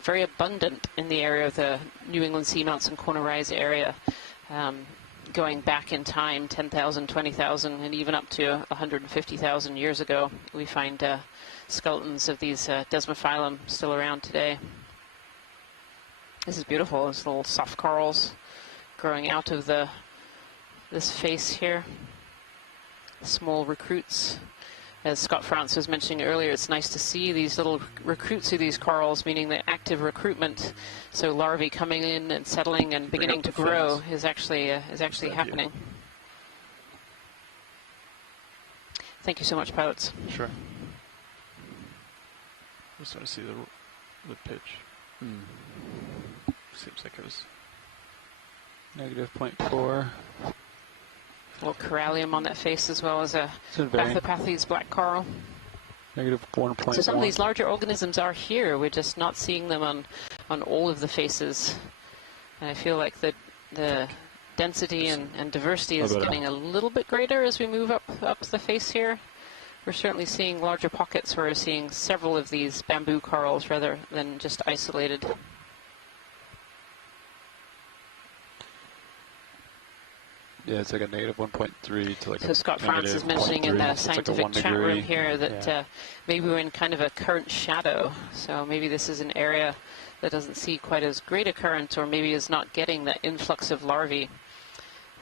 very abundant in the area of the New England Seamounts and Corner Rise area, going back in time 10,000, 20,000, and even up to 150,000 years ago. We find skeletons of these Desmophyllum still around today. This is beautiful. These little soft corals growing out of this face here. Small recruits. As Scott France was mentioning earlier, it's nice to see these little recruits through these corals, meaning the active recruitment. So larvae coming in and settling and beginning to grow is actually happening. Thank you so much, pilots. Sure. Just want to see the pitch. Seems like it was -0.4. A little corallium on that face, as well as a Bathypathes black coral. -1.1. So some of these larger organisms are here. We're just not seeing them on all of the faces. And I feel like the density and diversity is getting a little bit greater as we move up the face here. We're certainly seeing larger pockets where we're seeing several of these bamboo corals rather than just isolated. Yeah, it's like a -1.3 to like. So Scott France is mentioning in the scientific like chat room here that maybe we're in kind of a current shadow. So maybe this is an area that doesn't see quite as great a current, or maybe is not getting that influx of larvae.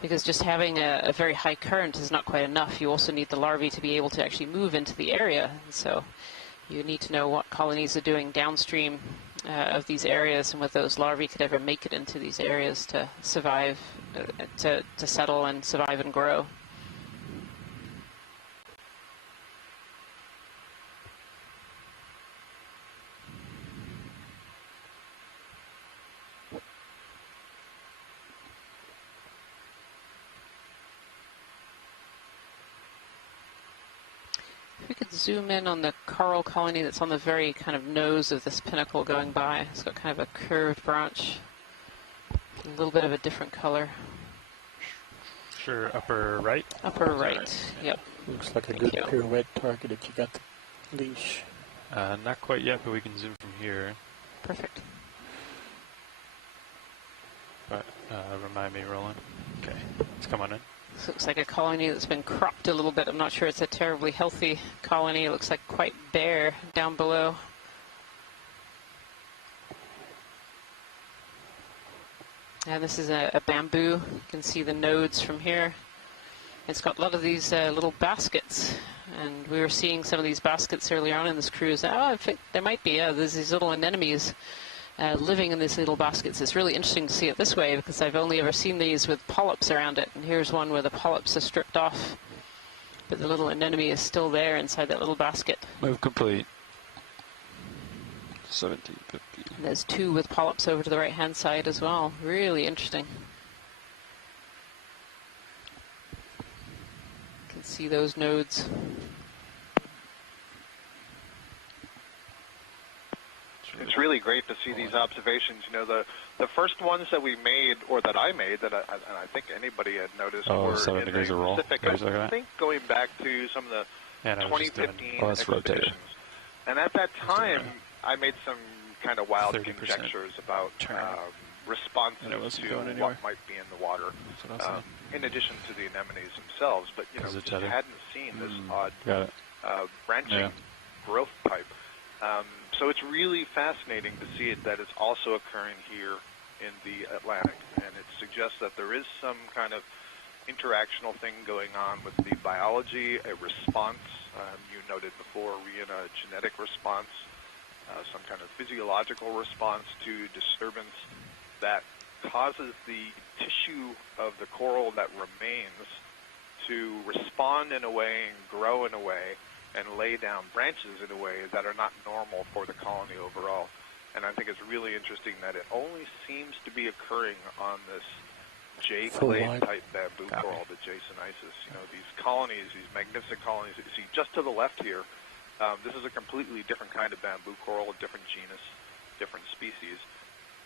Because just having a very high current is not quite enough. You also need the larvae to be able to actually move into the area. And so you need to know what colonies are doing downstream of these areas, and whether those larvae could ever make it into these areas to survive, to settle and survive and grow. We could zoom in on the coral colony that's on the very kind of nose of this pinnacle going by. It's got kind of a curved branch, a little bit of a different color. Sure, upper right? Upper right, yep. Looks like a good pirouette target if you got the leash. Not quite yet, but we can zoom from here. Perfect. But remind me, Roland. Okay, let's come on in. This looks like a colony that's been cropped a little bit. I'm not sure it's a terribly healthy colony. It looks like quite bare down below. And this is a bamboo. You can see the nodes from here. It's got a lot of these little baskets. And we were seeing some of these baskets earlier on in this cruise. Oh, I think there might be. There's these little anemones living in these little baskets. It's really interesting to see it this way, because I've only ever seen these with polyps around it. And here's one where the polyps are stripped off, but the little anemone is still there inside that little basket. Move complete. 1750. And there's two with polyps over to the right-hand side as well. Really interesting. You can see those nodes. It's really great to see these observations. You know, the first ones that we made, or that I made, and I think anybody had noticed, were 7 in the degrees of roll. Pacific. I think going back to some of the 2015 expeditions. And at that time, I made some kind of wild conjectures about responses to what might be in the water, in addition to the anemones themselves. But you know, just hadn't seen this odd branching growth type. So it's really fascinating to see it that it's also occurring here in the Atlantic, and it suggests that there is some kind of interactional thing going on with the biology, a response. You noted before, Rian, a genetic response, some kind of physiological response to disturbance that causes the tissue of the coral that remains to respond in a way and grow in a way and lay down branches in a way that are not normal for the colony overall. And I think it's really interesting that it only seems to be occurring on this J-clade type bamboo coral, the Jasonisis. You know, these colonies, these magnificent colonies that you see just to the left here, this is a completely different kind of bamboo coral, a different genus, different species.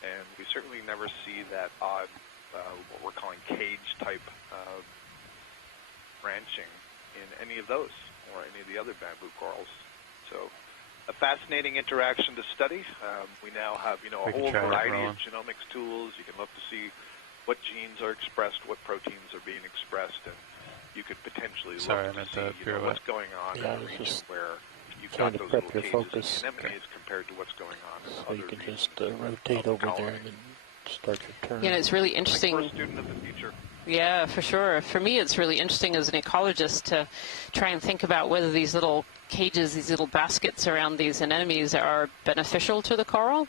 And we certainly never see that odd, what we're calling cage type branching in any of those, or any of the other bamboo corals. So a fascinating interaction to study. We now have, a whole variety of genomics tools. You can look to see what genes are expressed, what proteins are being expressed, and you could potentially look to see what's going on in a region where you've got those little cages and anemones compared to what's going on in so other you can regions just rotate over there and start your turn. Yeah, it's really interesting. Like, we're a student of the future. Yeah, for sure. For me, it's really interesting as an ecologist to try and think about whether these little cages, these little baskets around these anemones are beneficial to the coral,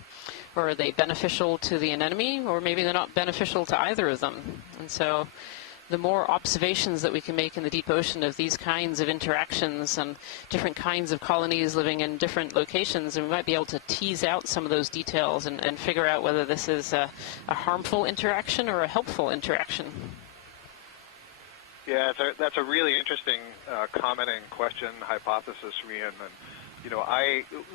or are they beneficial to the anemone, or maybe they're not beneficial to either of them. And so the more observations that we can make in the deep ocean of these kinds of interactions and different kinds of colonies living in different locations, and we might be able to tease out some of those details and figure out whether this is a harmful interaction or a helpful interaction. Yeah, that's a really interesting comment and question, hypothesis, Rian. And,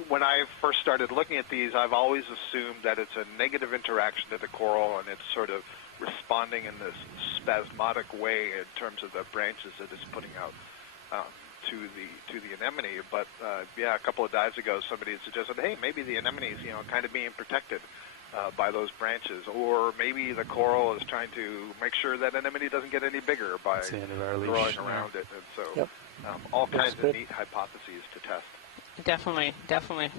when I first started looking at these, I've always assumed that it's a negative interaction to the coral, and it's sort of responding in this spasmodic way in terms of the branches that it's putting out to the anemone. But a couple of dives ago, somebody had suggested, hey, maybe the anemone is kind of being protected by those branches, or maybe the coral is trying to make sure that anemone doesn't get any bigger by growing around it. And so, all kinds of neat hypotheses to test. Definitely, definitely.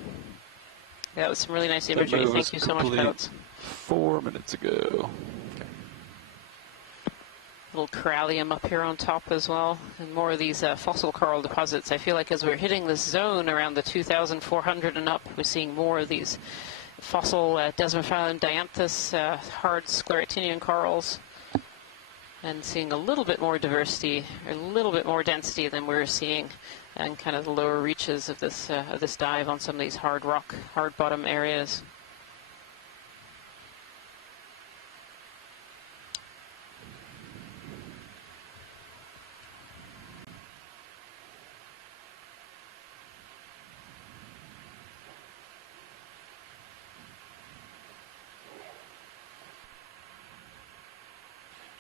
That was some really nice imagery. Thank you so much, Coates. 4 minutes ago. Little corallium up here on top as well, and more of these fossil coral deposits. I feel like as we're hitting this zone around the 2,400 and up, we're seeing more of these fossil Desmophyllum dianthus, hard scleractinian corals, and seeing a little bit more diversity, a little bit more density than we were seeing in kind of the lower reaches of this dive on some of these hard rock, hard bottom areas.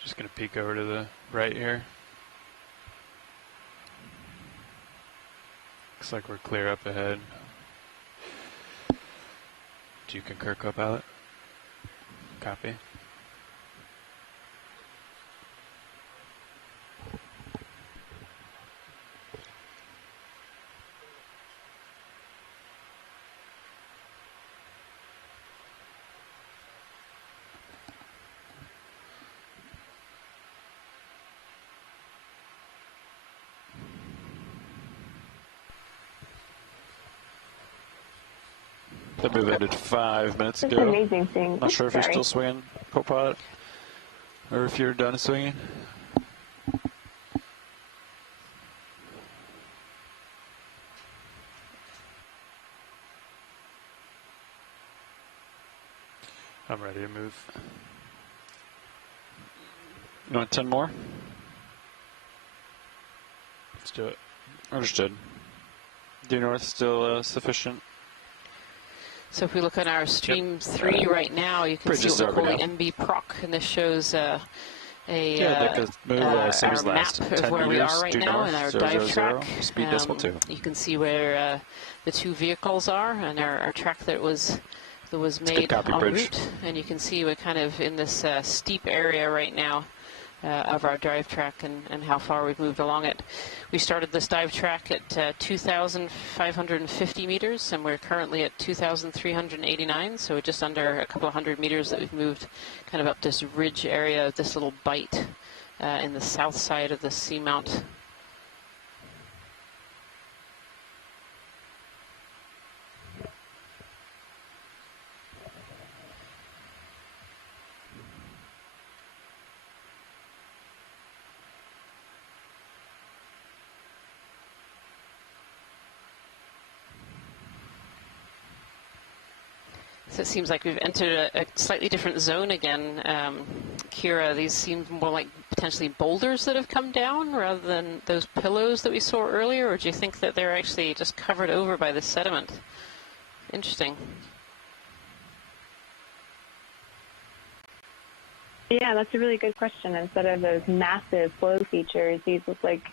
Just going to peek over to the right here. Looks like we're clear up ahead. Do you concur, co-pilot? Copy. The move ended 5 minutes That's ago. an amazing thing. Not sure if you're still swinging, co-pilot, or if you're done swinging. I'm ready to move. You want 10 more? Let's do it. Understood. Due north still sufficient? So if we look at our stream 3 right now, you can see what we're calling MB proc, and this shows our map of where we are right now in our dive track. Speed decimal 2. You can see where the two vehicles are and our track that was made en route, and you can see we're kind of in this steep area right now of our dive track and how far we've moved along it. We started this dive track at 2,550 meters, and we're currently at 2,389, so just under a couple of hundred meters that we've moved kind of up this ridge area of this little bight in the south side of the Seamount. So it seems like we've entered a slightly different zone again. Kira, these seem more like potentially boulders that have come down rather than those pillows that we saw earlier, or do you think that they're actually just covered over by the sediment? Interesting. Yeah, that's a really good question. Instead of those massive flow features, these look like,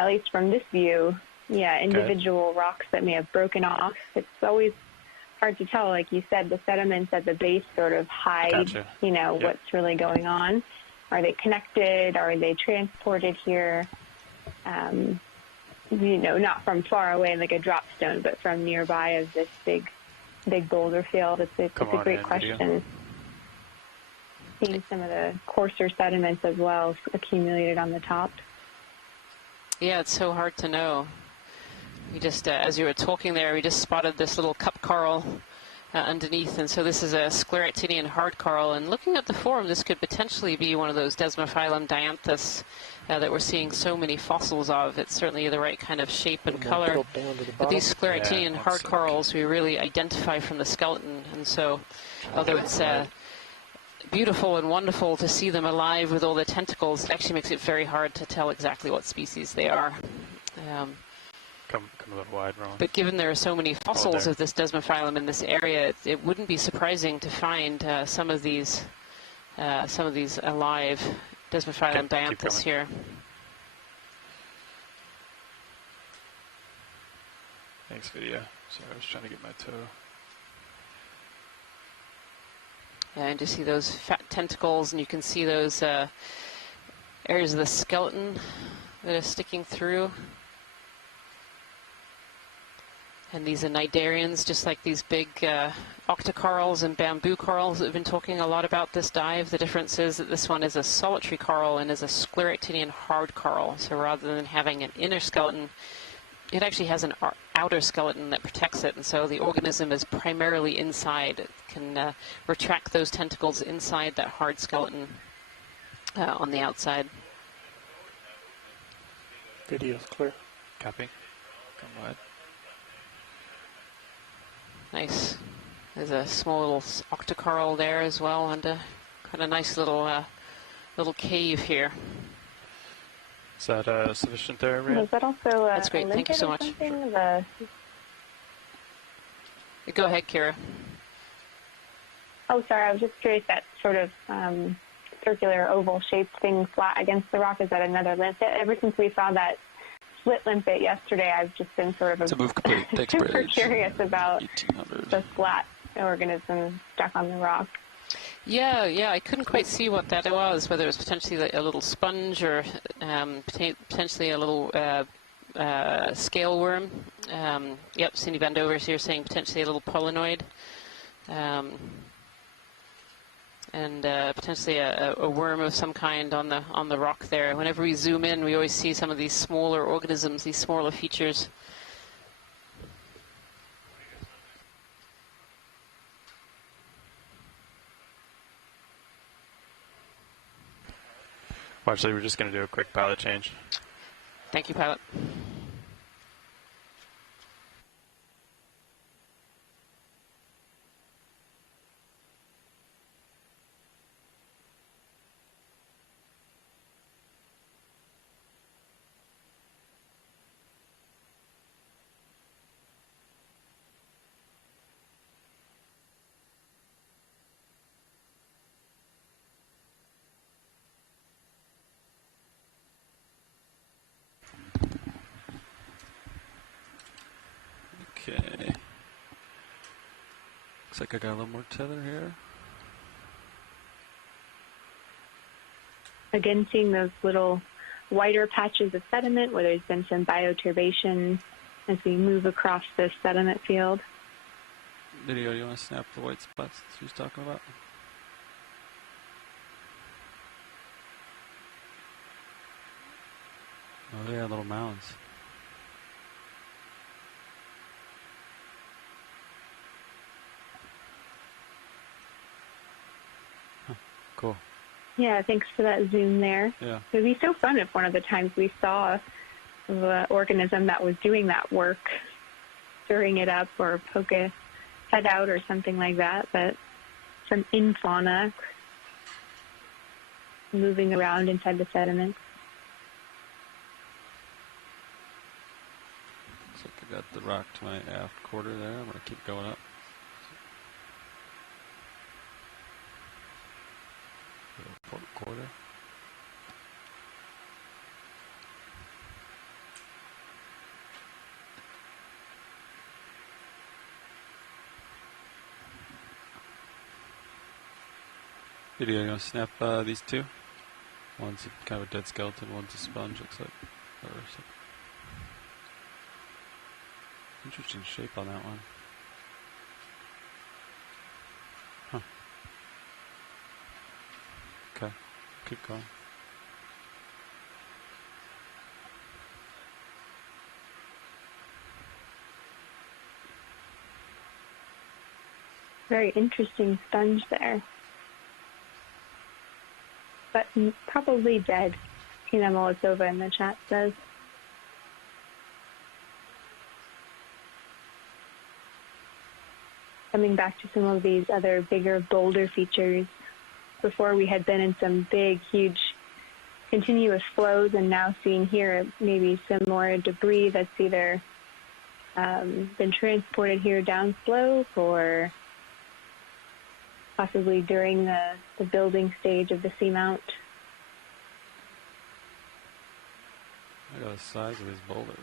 at least from this view, individual rocks that may have broken off. It's always hard to tell. Like you said, the sediments at the base sort of hide, what's really going on. Are they connected? Are they transported here? Not from far away like a drop stone, but from nearby as this big boulder field. It's a great question. Video. Seeing some of the coarser sediments as well accumulated on the top. Yeah, it's so hard to know. We just, as you were talking there, we just spotted this little cup coral underneath, and so this is a scleractinian hard coral. And looking at the form, this could potentially be one of those Desmophyllum dianthus that we're seeing so many fossils of. It's certainly the right kind of shape and color. But these scleractinian hard corals, we really identify from the skeleton, and so although it's beautiful and wonderful to see them alive with all their tentacles, it actually makes it very hard to tell exactly what species they are. Come a little wide, Ron. But given there are so many fossils of this Desmophyllum in this area, it wouldn't be surprising to find some of these alive Desmophyllum dianthus here. Thanks, video. Sorry, I was trying to get my toe. And you see those fat tentacles, and you can see those areas of the skeleton that are sticking through. And these are cnidarians, just like these big octocorals and bamboo corals that we've been talking a lot about this dive. The difference is that this one is a solitary coral and is a scleractinian hard coral. So rather than having an inner skeleton, it actually has an outer skeleton that protects it. And so the organism is primarily inside. It can retract those tentacles inside that hard skeleton on the outside. Video's clear. Copy. Come wide. Nice. There's a small little octocoral there as well, and a kind of nice little cave here. Is that sufficient there, Rhea? Is that also That's great. Thank you so much. Sure. Go ahead, Kira. Oh, sorry. I was just curious. That sort of circular oval-shaped thing flat against the rock, is that another limpet? Ever since we saw that split limpet yesterday, I've just been sort of super curious about the flat organism stuck on the rock. Yeah, I couldn't quite see what that was, whether it was potentially like a little sponge or potentially a little scale worm. Yep, Cindy Vandover is here saying potentially a little pollinoid. And potentially a worm of some kind on the rock there. Whenever we zoom in, we always see some of these smaller organisms, these smaller features. Well, actually, we're just going to do a quick pilot change. Thank you, pilot. Okay. Looks like I got a little more tether here. Again, seeing those little whiter patches of sediment where there's been some bioturbation as we move across this sediment field. Video, you want to snap the white spots that she was talking about? Oh yeah, little mounds. Cool. Yeah, thanks for that zoom there. Yeah. It would be so fun if one of the times we saw the organism that was doing that work, stirring it up or poke a head out or something like that, but some infauna moving around inside the sediment. Looks like I got the rock to my aft quarter there. I'm going to keep going up. Port quarter. Video, you want to snap these two? One's kind of a dead skeleton, one's a sponge, looks like. Or something. Interesting shape on that one. Huh. Okay, keep going. Very interesting sponge there. But probably dead. Tina Molotova in the chat says. Coming back to some of these other bigger boulder features. Before we had been in some big, huge, continuous flows, and now seeing here maybe some more debris that's either been transported here downslope or possibly during the building stage of the Seamount. Look at the size of these boulders.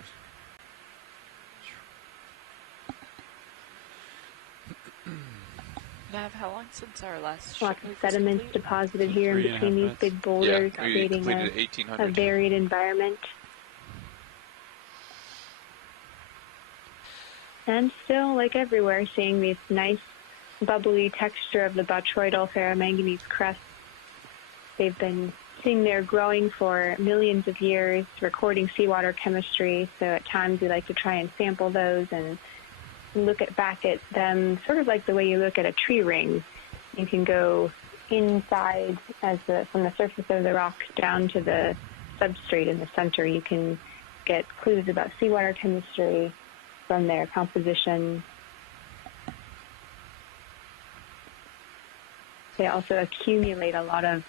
Nav, how long since our last lots of sediments deposited here in between these big boulders, creating a varied environment. And still, like everywhere, seeing these nice bubbly texture of the botryoidal ferromanganese crust. They've been sitting there growing for millions of years, recording seawater chemistry, so at times we like to try and sample those and look back at them sort of like the way you look at a tree ring. You can go inside from the surface of the rock down to the substrate in the center. You can get clues about seawater chemistry from their composition. They also accumulate a lot of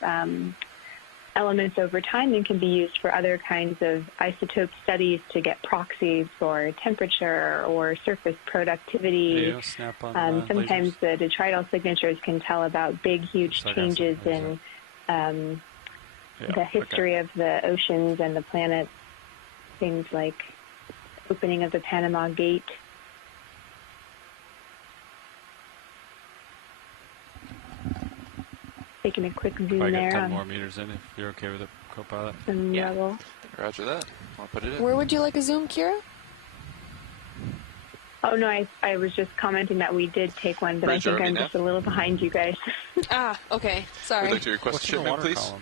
elements over time and can be used for other kinds of isotope studies to get proxies for temperature or surface productivity. Sometimes the detrital signatures can tell about big, huge changes in the history of the oceans and the planet. Things like opening of the Panama Gate. Taking a quick zoom Probably there. Got 10 more meters in if you're okay with it, co-pilot. Level. Roger that. I'll put it in. Where would you like a zoom, Kira? Oh, no, I was just commenting that we did take one, but I think I'm just a little behind you guys. Okay. Sorry. We'd like to request a shipment, please.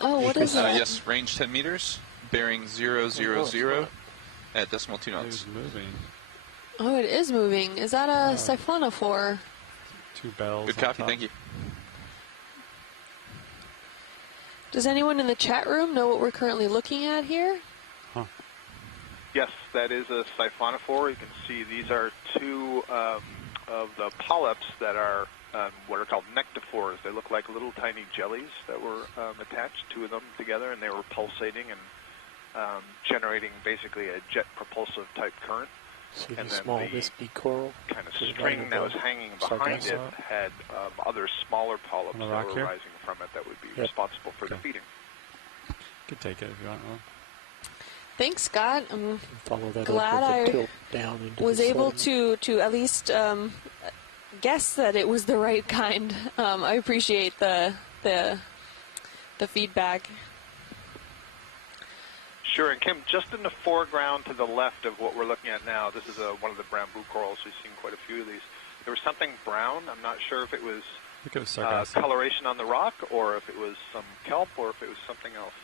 What is that? Yes, range 10 meters, bearing 000 at decimal 2 knots. It's moving. Oh, it is moving. Is that a siphonophore? 2 bells. Good copy, thank you. Does anyone in the chat room know what we're currently looking at here? Huh. Yes, that is a siphonophore. You can see these are two of the polyps that are what are called nectophores. They look like little tiny jellies that were attached, two of them together, and they were pulsating and generating basically a jet propulsive type current. See and the then small the wispy coral kind of string that was hanging behind it had other smaller polyps that were here? rising from it that would be responsible for the feeding. You can take it if you want. Thanks, Scott. I'm glad I was able to at least guess that it was the right kind. I appreciate the feedback. Sure, and Kim, just in the foreground to the left of what we're looking at now, this is one of the bamboo corals. We've seen quite a few of these. There was something brown. I'm not sure if it was coloration on the rock or if it was some kelp or if it was something else.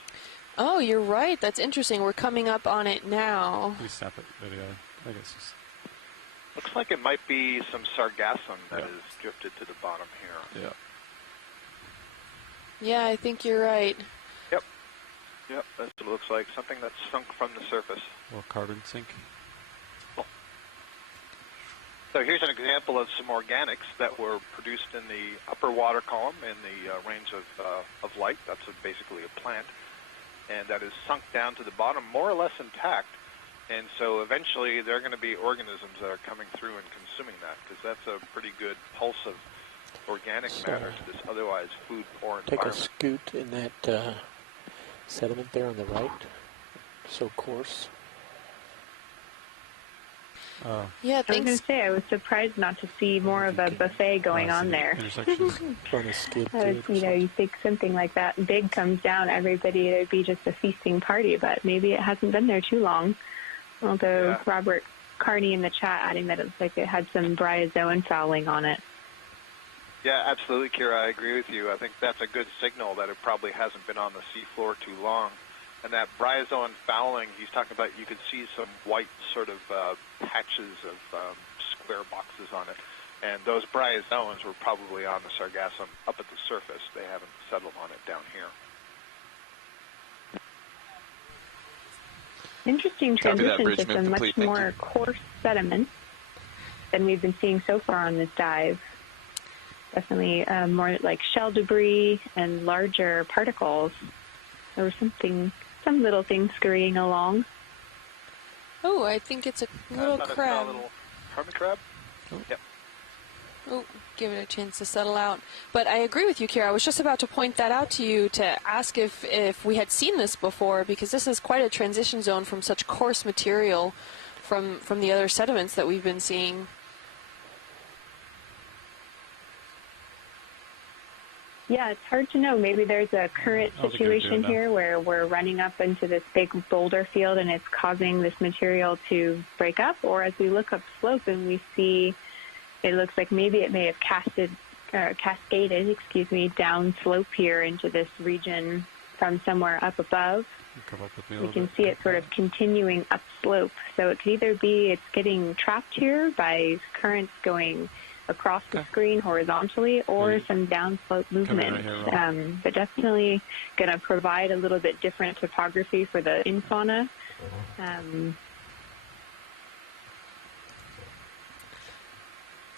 Oh, you're right. That's interesting. We're coming up on it now. Please stop it, video. I guess it's... Looks like it might be some sargassum that is drifted to the bottom here. Yeah. Yeah, I think you're right. Yep, that's what it looks like. Something that's sunk from the surface. Or carbon sink. So here's an example of some organics that were produced in the upper water column in the range of light. That's basically a plant. And that is sunk down to the bottom, more or less intact. And so eventually there are going to be organisms that are coming through and consuming that, because that's a pretty good pulse of organic matter to this otherwise food-poor environment. Take a scoot in that sediment there on the right, so coarse. Yeah, I was going to say, I was surprised not to see more of a buffet going on there. You think something like that big comes down, everybody, it would be just a feasting party, but maybe it hasn't been there too long. Although Robert Carney in the chat adding that it looks like it had some bryozoan fouling on it. Yeah, absolutely, Kira. I agree with you. I think that's a good signal that it probably hasn't been on the seafloor too long. And that bryozoan fouling, he's talking about, you could see some white sort of patches of square boxes on it. And those bryozoans were probably on the sargassum up at the surface. They haven't settled on it down here. Interesting transition system, much more coarse sediment than we've been seeing so far on this dive. Definitely more like shell debris and larger particles. There was some little thing scurrying along. Oh, I think it's a little crab. A little hermit crab? Oh. Yep. Oh, give it a chance to settle out. But I agree with you, Kira. I was just about to point that out to you to ask if we had seen this before, because this is quite a transition zone from such coarse material from the other sediments that we've been seeing. Yeah, it's hard to know. Maybe there's a current situation here where we're running up into this big boulder field and it's causing this material to break up, or as we look up slope and we see it looks like maybe it may have cascaded down slope here into this region from somewhere up above. We can see it sort of continuing up slope. So it could either be it's getting trapped here by currents going across the screen horizontally, or some downslope movement. But definitely going to provide a little bit different topography for the infauna.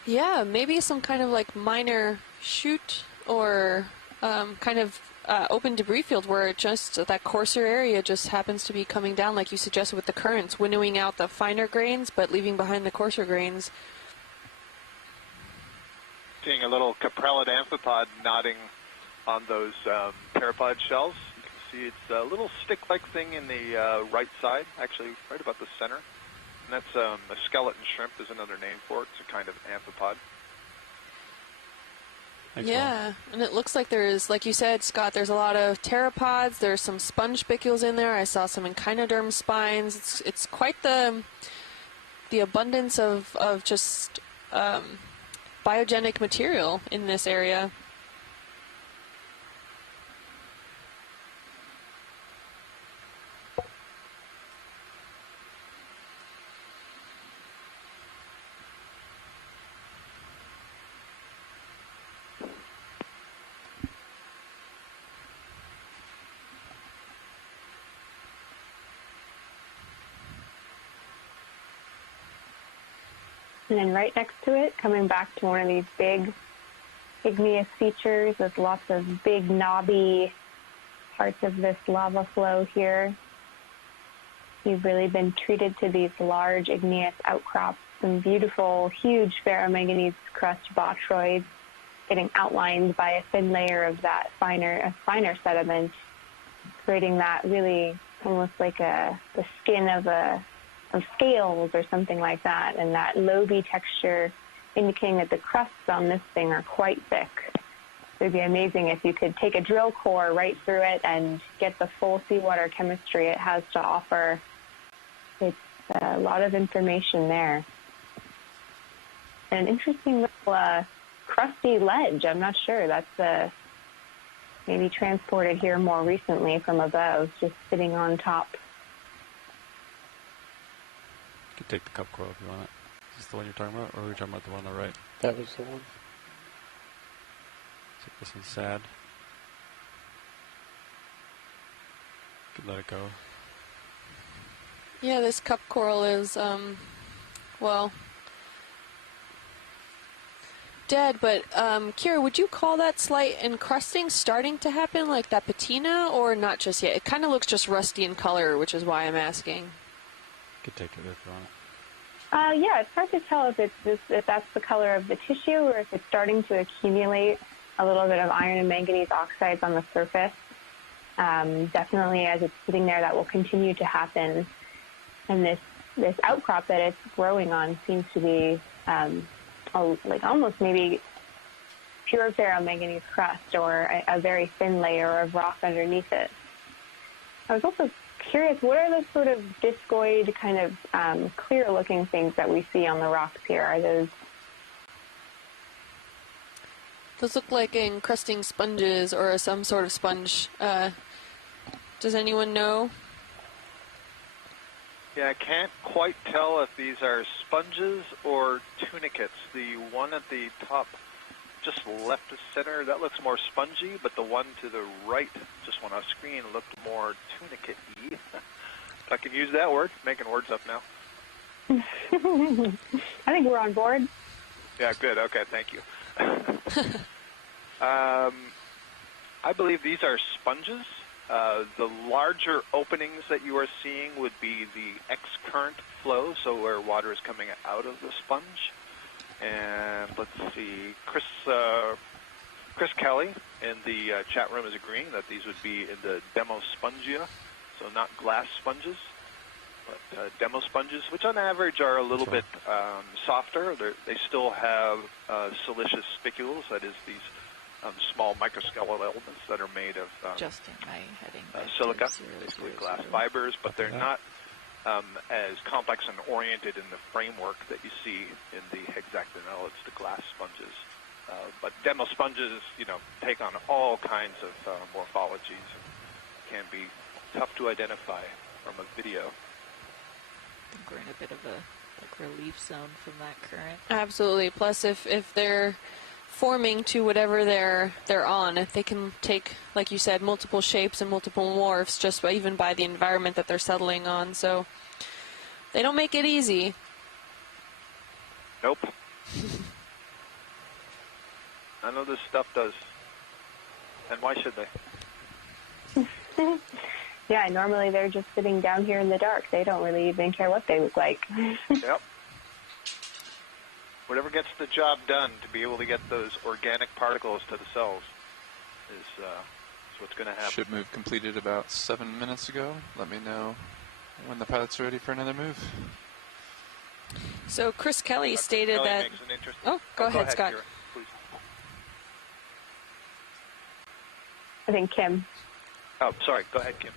Yeah, maybe some kind of like minor chute or kind of open debris field where it just, that coarser area just happens to be coming down, like you suggested with the currents, winnowing out the finer grains but leaving behind the coarser grains. Seeing a little caprellid amphipod nodding on those pteropod shells. You can see it's a little stick-like thing in the right side, actually right about the center. And that's a skeleton shrimp is another name for it. It's a kind of amphipod. Yeah, and it looks like there's, like you said, Scott, there's a lot of pteropods. There's some sponge spicules in there. I saw some echinoderm spines. It's quite the abundance of just biogenic material in this area. And then right next to it, coming back to one of these big igneous features with lots of big knobby parts of this lava flow here. You've really been treated to these large igneous outcrops, some beautiful, huge ferromanganese crust botroids getting outlined by a thin layer of that finer sediment, creating that really almost like the skin of scales or something like that, and that loamy texture indicating that the crusts on this thing are quite thick. It would be amazing if you could take a drill core right through it and get the full seawater chemistry it has to offer. It's a lot of information there. An interesting little crusty ledge. I'm not sure. That's maybe transported here more recently from above, just sitting on top. You can take the cup coral if you want it. Is this the one you're talking about, or are we talking about the one on the right? That was the one. So this one's sad. Could let it go. Yeah, this cup coral is, well, dead, but Kira, would you call that slight encrusting starting to happen, like that patina, or not just yet? It kind of looks just rusty in color, which is why I'm asking. You could take it if you want it. Yeah, it's hard to tell if that's the color of the tissue or if it's starting to accumulate a little bit of iron and manganese oxides on the surface. Definitely, as it's sitting there, that will continue to happen. And this this outcrop that it's growing on seems to be like almost maybe pure ferromanganese crust or a very thin layer of rock underneath it. I was also curious, what are the sort of discoid kind of clear-looking things that we see on the rocks here? Are those... Those look like encrusting sponges or some sort of sponge. Does anyone know? Yeah, I can't quite tell if these are sponges or tunicates. The one at the top, just left of center, that looks more spongy, but the one to the right, just one off screen, looked more tunicate-y. If I can use that word, making words up now. I think we're on board. Yeah, good. Okay, thank you. I believe these are sponges. The larger openings that you are seeing would be the X-current flow, so where water is coming out of the sponge. And let's see, Chris Kelly in the chat room is agreeing that these would be in the demospongia, so not glass sponges, but demo sponges, which on average are a little bit softer. They still have siliceous spicules, that is these small microskeletal elements that are made of silica, basically glass fibers, but they're not as complex and oriented in the framework that you see in the hexagonal, the glass sponges. But demo sponges, take on all kinds of morphologies and can be tough to identify from a video. I think we're in a bit of a relief zone from that current. Absolutely. Plus, if they're forming to whatever they're on, if they can take, like you said, multiple shapes and multiple morphs just even by the environment that they're settling on. So they don't make it easy. Nope. I know this stuff does. And why should they? Yeah, normally they're just sitting down here in the dark. They don't really even care what they look like. Yep. Whatever gets the job done to be able to get those organic particles to the cells is what's going to happen. Ship move completed about 7 minutes ago. Let me know when the pilots are ready for another move. So Chris Kelly stated that... Oh, go ahead, Scott. Kira, please. I think Kim. Oh, sorry. Go ahead, Kim.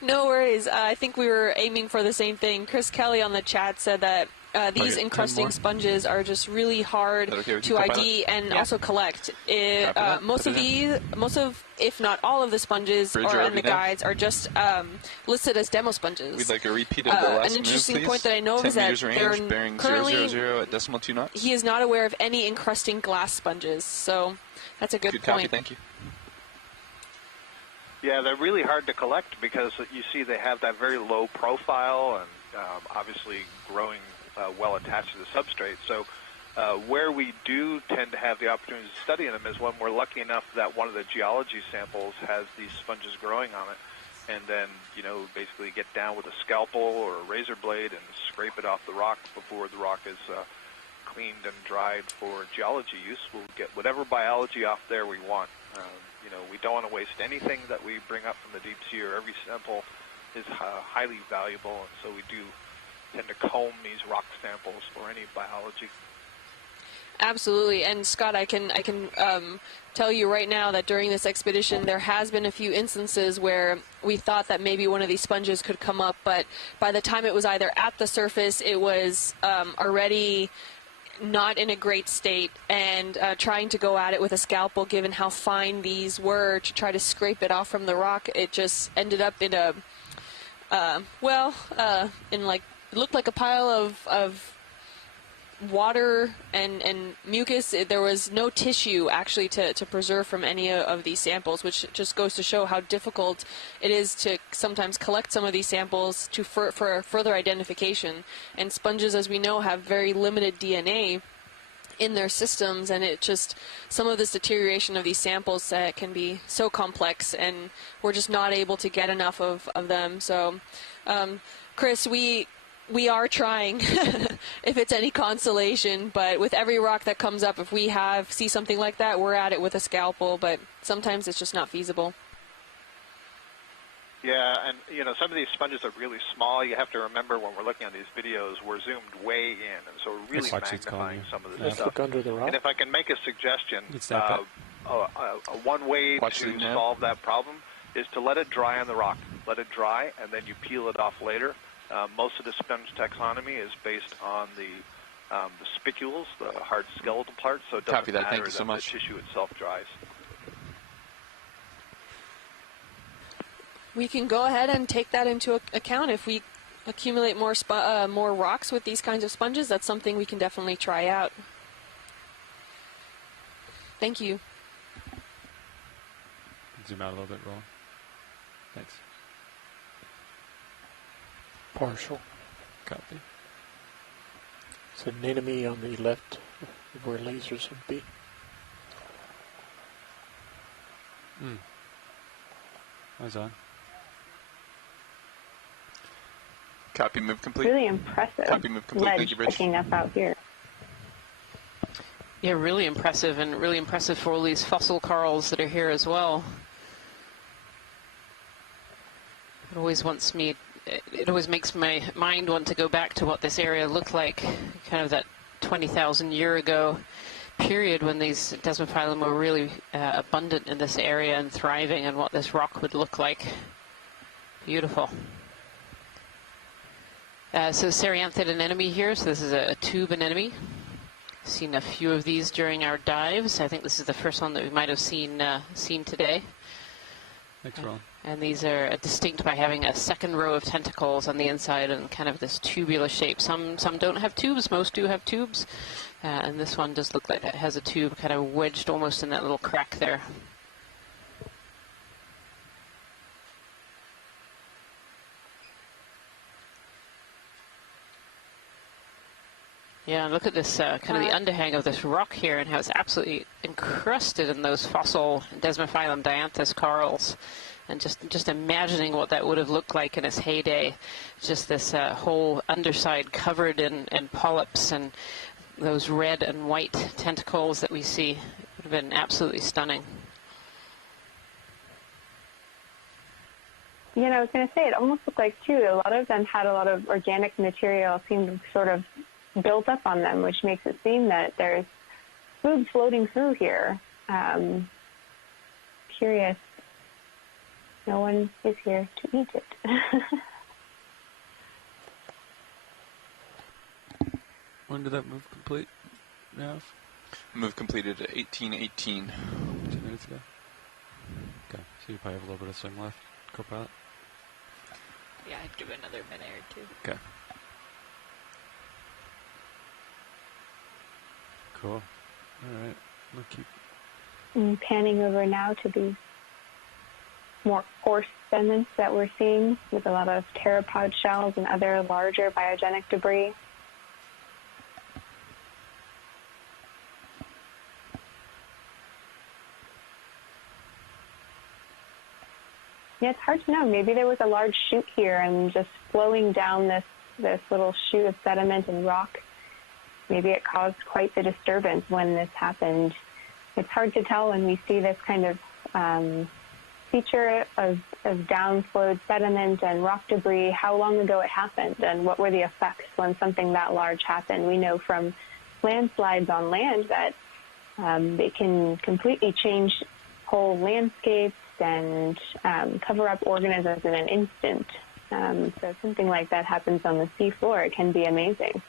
No worries. I think we were aiming for the same thing. Chris Kelly on the chat said that these encrusting sponges are just really hard to ID and also collect. Most of, if not all of the sponges in the guides are just listed as demo sponges. We'd like a repeat of the last An interesting move, point that I know is that range, bearing currently 000 at decimal 2 knots. He is not aware of any encrusting glass sponges, so that's a good point. Copy, thank you. Yeah, they're really hard to collect because you see they have that very low profile and obviously growing well attached to the substrate. So where we do tend to have the opportunity to study them is when we're lucky enough that one of the geology samples has these sponges growing on it, and then basically get down with a scalpel or a razor blade and scrape it off the rock before the rock is cleaned and dried for geology use. We'll get whatever biology off there we want. We don't want to waste anything that we bring up from the deep sea, or every sample is highly valuable, and so we do tend to comb these rock samples for any biology. Absolutely, and Scott, I can tell you right now that during this expedition there has been a few instances where we thought that maybe one of these sponges could come up, but by the time it was either at the surface, it was already not in a great state, and trying to go at it with a scalpel, given how fine these were, to try to scrape it off from the rock, it just ended up in a in like, it looked like a pile of water and mucus. There was no tissue actually to preserve from any of these samples, which just goes to show how difficult it is to sometimes collect some of these samples for further identification. And sponges, as we know, have very limited DNA in their systems, and it just, some of this deterioration of these samples can be so complex, and we're just not able to get enough of them. So Chris, we are trying, if it's any consolation, but with every rock that comes up, if we see something like that, we're at it with a scalpel, but sometimes it's just not feasible. Yeah, and some of these sponges are really small. You have to remember when we're looking at these videos, we're zoomed way in, and so we're really magnifying some of this stuff. Look under the rock. And if I can make a suggestion, one way to solve that problem is to let it dry on the rock. Let it dry, and then you peel it off later. Most of the sponge taxonomy is based on the spicules, the hard skeletal parts, so it doesn't matter Thank you so much. The tissue itself dries. We can go ahead and take that into account. If we accumulate more rocks with these kinds of sponges, that's something we can definitely try out. Thank you. Zoom out a little bit, Roland. Thanks. Partial. Copy. It's an enemy on the left where lasers would be. Eyes on. Copy, move complete. Really impressive. Copy, move complete. Thank you, Rich. Picking up out here. Yeah, really impressive, and really impressive for all these fossil corals that are here as well. It always makes my mind want to go back to what this area looked like, kind of that 20,000 year ago period when these desmophyllum were really abundant in this area and thriving, and what this rock would look like. Beautiful. So Cereanthid anemone here, so this is a tube anemone. Seen a few of these during our dives. I think this is the first one that we might have seen today. Thanks, Ron. And these are distinct by having a second row of tentacles on the inside and kind of this tubular shape. Some don't have tubes, most do have tubes. And this one does look like it has a tube kind of wedged almost in that little crack there. Yeah, look at this kind of the underhang of this rock here and how it's absolutely encrusted in those fossil Desmophyllum dianthus corals. And just imagining what that would have looked like in its heyday. Just this whole underside covered in polyps and those red and white tentacles that we see. It would have been absolutely stunning. Yeah, I was going to say, it almost looked like, too, a lot of them had a lot of organic material seemed sort of built up on them, which makes it seem that there's food floating through here. Curious. No one is here to eat it. When did that move complete, Nav? Move completed at 18:18. 2 minutes ago. Okay, so you probably have a little bit of swing left, co-pilot. Yeah, I'd give it another minute or two. Okay. Cool. All right. We'll keep. I'm panning over now to these more coarse sediments that we're seeing with a lot of pteropod shells and other larger biogenic debris. Yeah, it's hard to know. Maybe there was a large chute here and just flowing down this little chute of sediment and rock. Maybe it caused quite the disturbance when this happened. It's hard to tell when we see this kind of feature of downflowed sediment and rock debris, how long ago it happened and what were the effects when something that large happened. We know from landslides on land that they can completely change whole landscapes and cover up organisms in an instant. So if something like that happens on the seafloor, it can be amazing.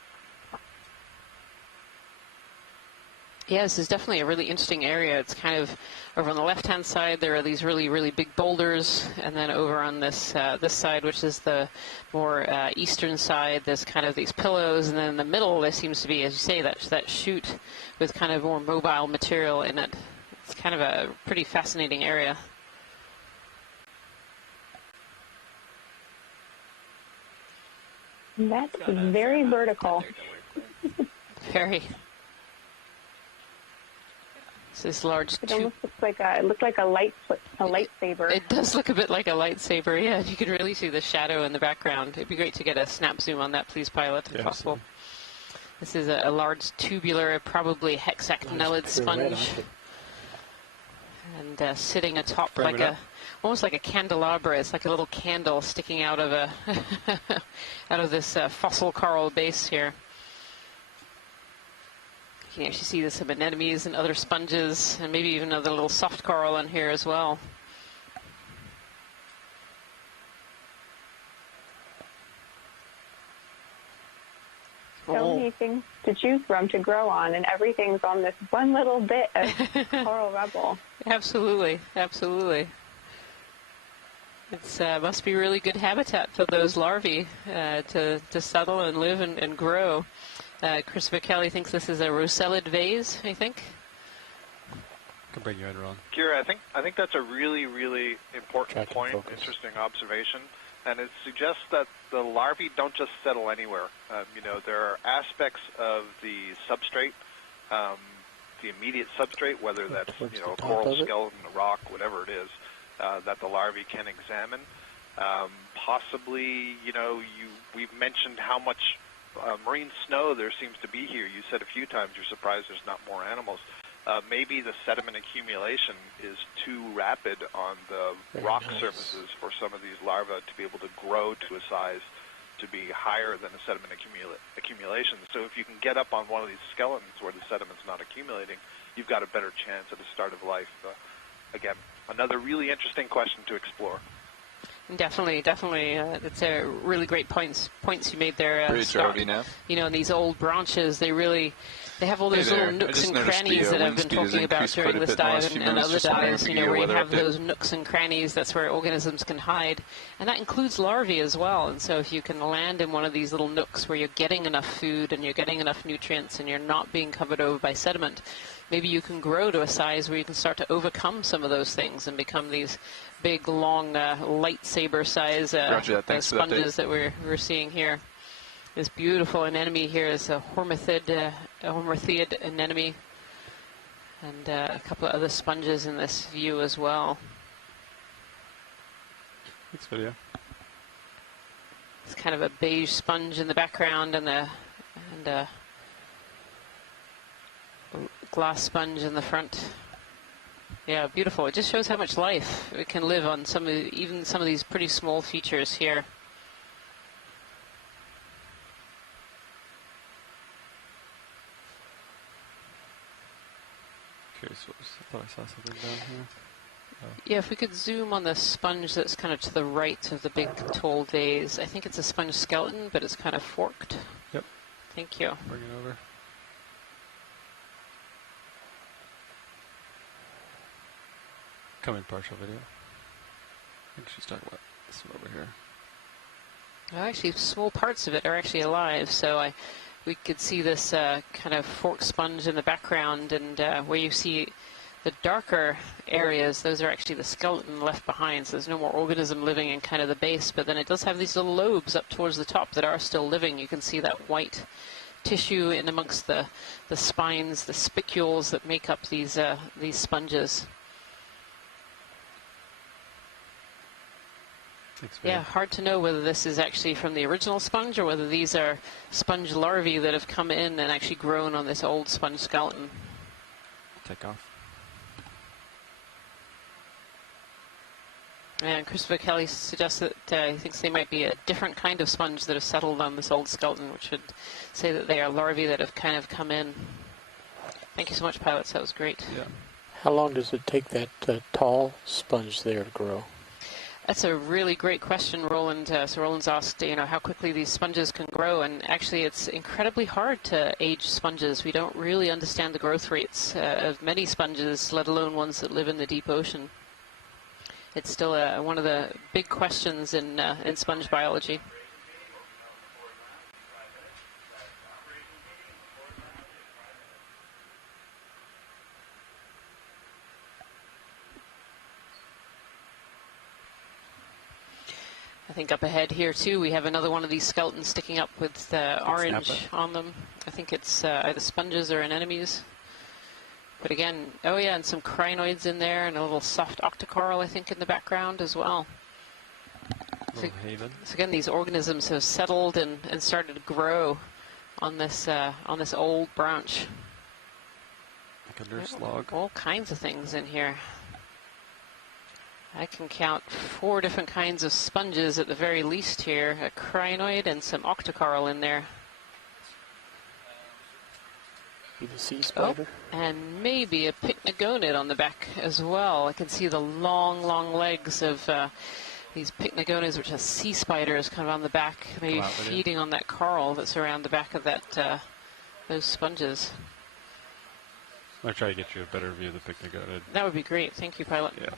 Yeah, this is definitely a really interesting area. It's kind of over on the left-hand side, there are these really, really big boulders, and then over on this this side, which is the more eastern side, there's kind of these pillows, and then in the middle there seems to be, as you say, that chute with kind of more mobile material in it. It's kind of a pretty fascinating area. That's very vertical. Very. It's this large It almost looks like it looked like a lightsaber. It does look a bit like a lightsaber, yeah. You can really see the shadow in the background. It'd be great to get a snap zoom on that, please, pilot, if possible. This is a large tubular, probably hexactinellid sponge. and sitting atop almost like a candelabra. It's like a little candle sticking out of out of this fossil coral base here. You can actually see there's some anemones and other sponges, and maybe even another little soft coral on here as well. So many things to choose from to grow on, and everything's on this one little bit of coral rubble. Absolutely, absolutely. It must be really good habitat for those larvae to settle and live and grow. Christopher Kelly thinks this is a rosellid vase, I think. Can bring you in, Ron. Kira, I think that's a really, really important point, interesting observation. And it suggests that the larvae don't just settle anywhere. You know, there are aspects of the substrate, the immediate substrate, whether that's a coral skeleton, a rock, whatever it is, that the larvae can examine. Possibly, we've mentioned how much marine snow there seems to be here. You said a few times you're surprised there's not more animals. Maybe the sediment accumulation is too rapid on the rock surfaces for some of these larvae to be able to grow to a size to be higher than the sediment accumulation. So if you can get up on one of these skeletons where the sediment's not accumulating, you've got a better chance at the start of life. Again, another really interesting question to explore. Definitely. That's a really great points you made there, Scott. Now. In these old branches, they have all those little nooks and crannies that I've been talking about during this dive and other dives, where you have those nooks and crannies. That's where organisms can hide. And that includes larvae as well. And so if you can land in one of these little nooks where you're getting enough food and you're getting enough nutrients and you're not being covered over by sediment, maybe you can grow to a size where you can start to overcome some of those things and become these big, long, lightsaber size sponges that we're seeing here. This beautiful anemone here is a hormethid anemone, and a couple of other sponges in this view as well. Thanks, video. It's kind of a beige sponge in the background and a glass sponge in the front. Yeah, beautiful. It just shows how much life it can live on even some of these pretty small features here. Curious, I thought I saw something down here. Oh. Yeah, if we could zoom on the sponge that's kind of to the right of the big tall vase. I think it's a sponge skeleton, but it's kind of forked. Yep. Thank you. Bring it over. Coming partial video. I think she's talking about this one over here. Well, actually, small parts of it are actually alive, so we could see this kind of forked sponge in the background, and where you see the darker areas, those are actually the skeleton left behind, so there's no more organism living in kind of the base, but then it does have these little lobes up towards the top that are still living. You can see that white tissue in amongst the spines, the spicules that make up these sponges. Yeah, hard to know whether this is actually from the original sponge or whether these are sponge larvae that have come in and actually grown on this old sponge skeleton. Take off. And Christopher Kelly suggests that he thinks they might be a different kind of sponge that have settled on this old skeleton, which would say that they are larvae that have kind of come in. Thank you so much, pilots. That was great. Yeah. How long does it take that tall sponge there to grow? That's a really great question, Roland. So Roland's asked, how quickly these sponges can grow, and actually it's incredibly hard to age sponges. We don't really understand the growth rates of many sponges, let alone ones that live in the deep ocean. It's still one of the big questions in sponge biology. I think up ahead here too, we have another one of these skeletons sticking up with orange on them. I think it's either sponges or anemones. But again, oh yeah, and some crinoids in there, and a little soft octocoral, I think, in the background as well. So again, these organisms have settled and started to grow on this old branch. Like a nurse log. All kinds of things in here. I can count 4 different kinds of sponges at the very least here. A crinoid and some octocoral in there. The sea spider. Oh, and maybe a pycnogonid on the back as well. I can see the long, long legs of these pycnogonids, which are sea spiders, kind of on the back, maybe feeding on that coral that's around the back of that those sponges. I'll try to get you a better view of the pycnogonid. That would be great. Thank you, pilot. Yeah.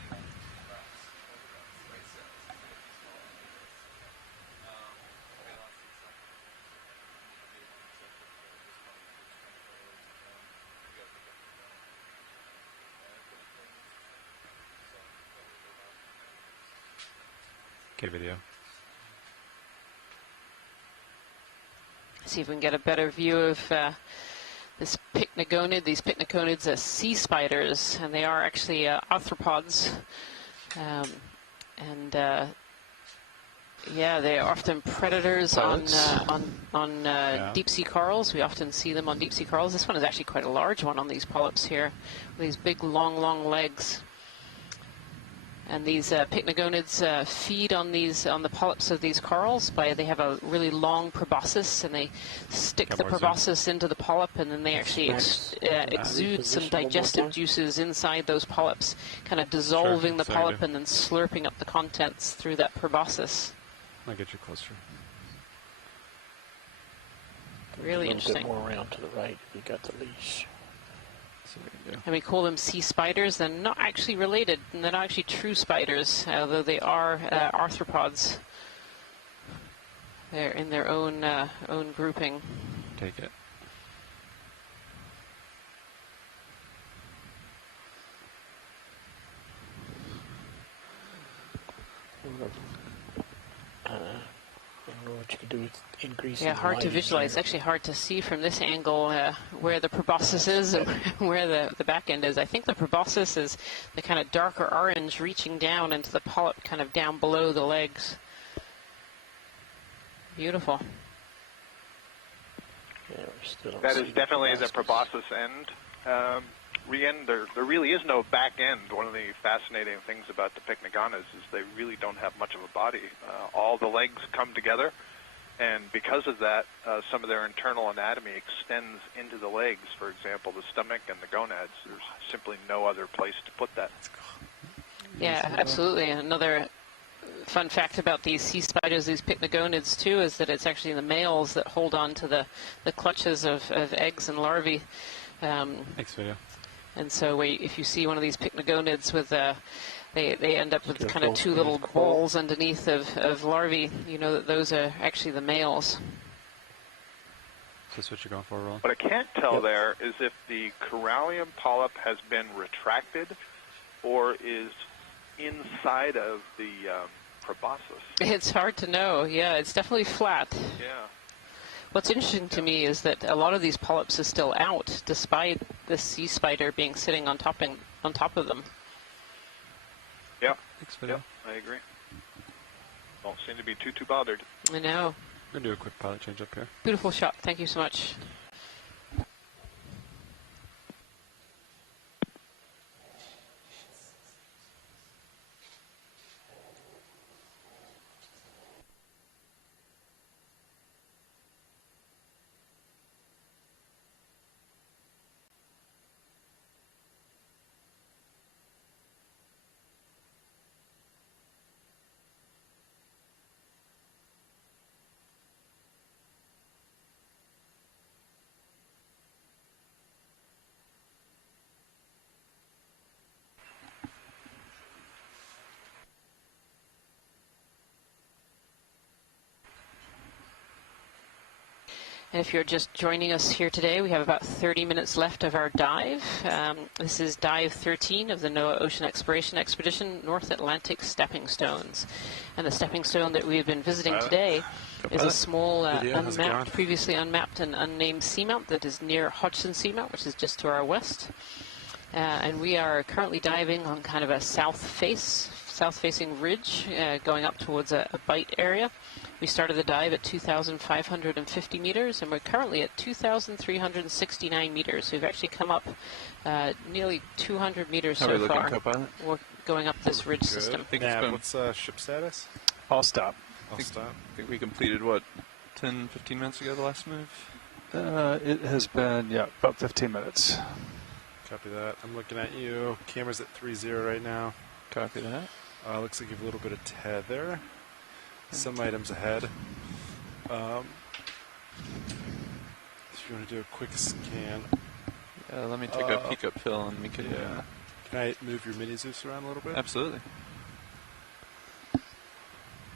Okay, video. See if we can get a better view of this pycnogonid. These pycnogonids are sea spiders, and they are actually arthropods. Yeah, they are often predators on deep sea corals. We often see them on deep sea corals. This one is actually quite a large one on these polyps here, with these big, long, long legs. And these pycnogonids feed on the polyps of these corals they have a really long proboscis, and they stick the proboscis into the polyp, and then they actually exude some digestive juices inside those polyps, kind of dissolving the polyp and then slurping up the contents through that proboscis. I'll get you closer. Really interesting. A little bit more around to the right if you got the leash. And we call them sea spiders. They're not actually related, and they're not actually true spiders, although they are arthropods. They're in their own grouping. Take it. I don't know what you can do with increasing. Yeah, hard to visualize. It's actually hard to see from this angle where the proboscis is and where the back end is. I think the proboscis is the kind of darker orange reaching down into the polyp, kind of down below the legs. Beautiful. Yeah, that is definitely the proboscis end. There really is no back end. One of the fascinating things about the pycnogonids is they really don't have much of a body. All the legs come together, and because of that, some of their internal anatomy extends into the legs. For example, the stomach and the gonads. There's simply no other place to put that. Yeah, absolutely. Another fun fact about these sea spiders, these pycnogonids too, is that it's actually the males that hold on to the clutches of eggs and larvae. Thanks, video. And so if you see one of these pycnogonids with, they end up with kind of 2 little balls underneath of larvae, you know that those are actually the males. Is this what you're going for, Roland? What I can't tell there is if the corallium polyp has been retracted or is inside of the proboscis. It's hard to know. Yeah, it's definitely flat. Yeah. What's interesting to me is that a lot of these polyps are still out, despite the sea spider being sitting on top of them. Yeah, yep, I agree. Don't seem to be too bothered. I know. We're going to do a quick pilot change up here. Beautiful shot. Thank you so much. And if you're just joining us here today, we have about 30 minutes left of our dive. This is dive 13 of the NOAA Ocean Exploration Expedition, North Atlantic Stepping Stones. And the stepping stone that we've been visiting today is a small, previously unmapped and unnamed seamount that is near Hodgson Seamount, which is just to our west. And we are currently diving on kind of a south-facing ridge, going up towards a bight area. We started the dive at 2,550 meters, and we're currently at 2,369 meters. So we've actually come up nearly 200 meters so far. We're going up this ridge system. What's ship status? I'll stop. I think we completed, what, 10, 15 minutes ago, the last move? It has been, about 15 minutes. Copy that. I'm looking at you. Camera's at 3-0 right now. Copy that. Looks like you have a little bit of tether. Some items ahead. If you want to do a quick scan. Let me take a peek uphill and we can... Can I move your mini Zeus around a little bit? Absolutely.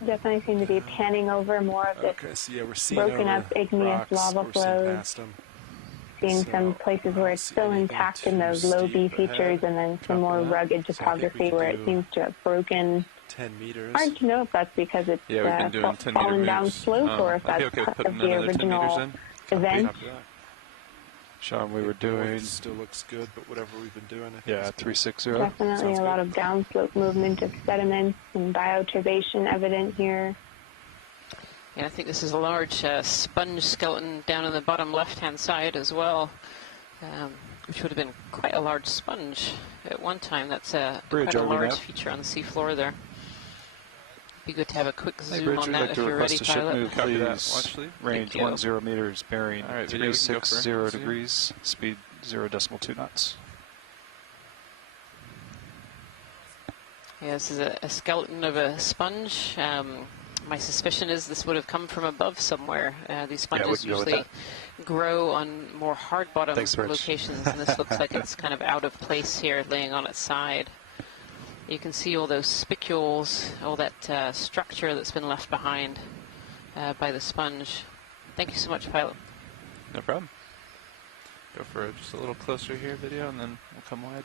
Definitely seem to be panning over more of this we're seeing broken up igneous lava flows. Seeing some places where it's still intact in those low B features, and then some more rugged topography where it seems to have broken. 10 meters. Hard to know if that's because it's fallen down slope or if that's part of the original event. Sean, we were doing... Still looks good, but whatever we've been doing, I think 360. Definitely a lot of downslope movement of sediments and bioturbation evident here. Yeah, I think this is a large sponge skeleton down in the bottom left-hand side as well, which would have been quite a large sponge at one time. That's quite a large feature on the seafloor there. Be good to have a quick zoom on that if you're ready, pilot. Move, please. Range 10 meters, bearing 360 degrees, speed 0.2 knots. Yeah, this is a skeleton of a sponge. My suspicion is this would have come from above somewhere. These sponges usually grow on more hard bottom locations, and this looks like it's kind of out of place here, laying on its side. You can see all those spicules, all that structure that's been left behind by the sponge. Thank you so much, pilot. No problem. Go for just a little closer here video, and then we'll come wide.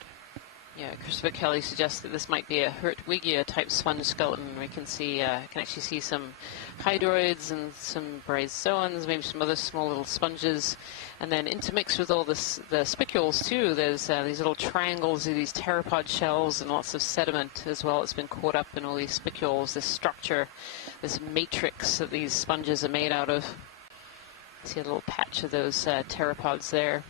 Yeah, Christopher Kelly suggests that this might be a Hertwiggia type sponge skeleton. We can see, can actually see some hydroids and some bryozoans, maybe some other small little sponges, and then intermixed with all this, the spicules too. There's these little triangles of these pteropod shells and lots of sediment as well. It's been caught up in all these spicules. This structure, this matrix that these sponges are made out of. See a little patch of those pteropods there.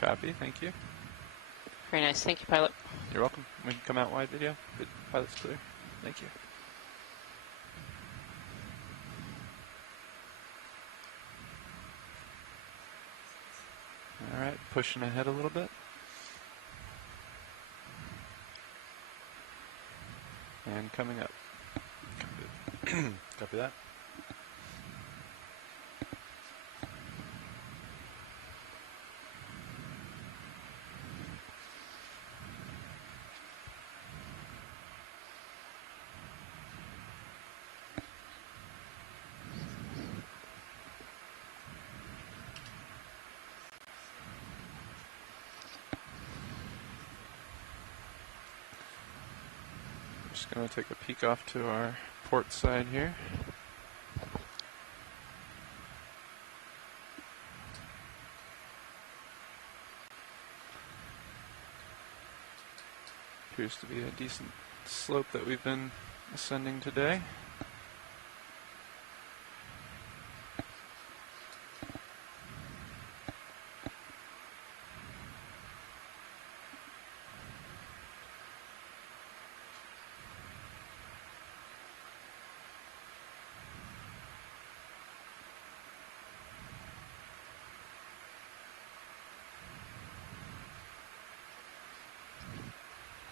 Copy, thank you. Very nice, thank you, pilot. You're welcome. We can come out wide video. Good, pilot's clear. Thank you. All right, pushing ahead a little bit. And coming up. Copy that. Just going to take a peek off to our port side here. Appears to be a decent slope that we've been ascending today.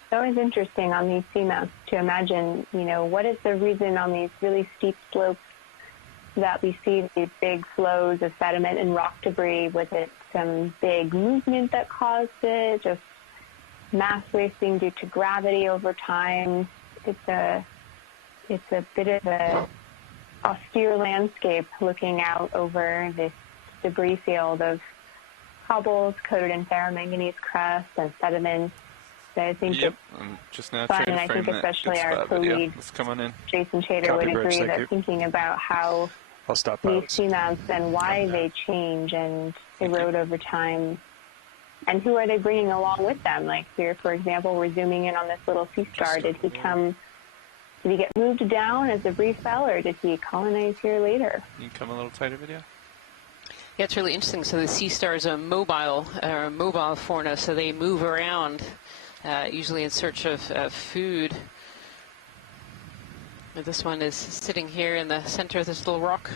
It's always interesting on these seamounts to imagine, you know, what is the reason on these really steep slopes that we see these big flows of sediment and rock debris? Was it some big movement that caused it? Just mass wasting due to gravity over time? It's a bit of a austere landscape looking out over this debris field of cobbles coated in ferromanganese crust and sediments. So I think I'm just now fun, trying and to I think frame especially that our co-lead, Jason Chater, would agree that thinking about how these seamounts and why they change and erode over time, and who are they bringing along with them? Like here, for example, we're zooming in on this little sea star. Did he come Did he get moved down as the reef fell, or did he colonize here later? You can come a little tighter, video. Yeah, it's really interesting. So the sea stars are mobile fauna, so they move around, usually in search of food. And this one is sitting here in the center of this little rock.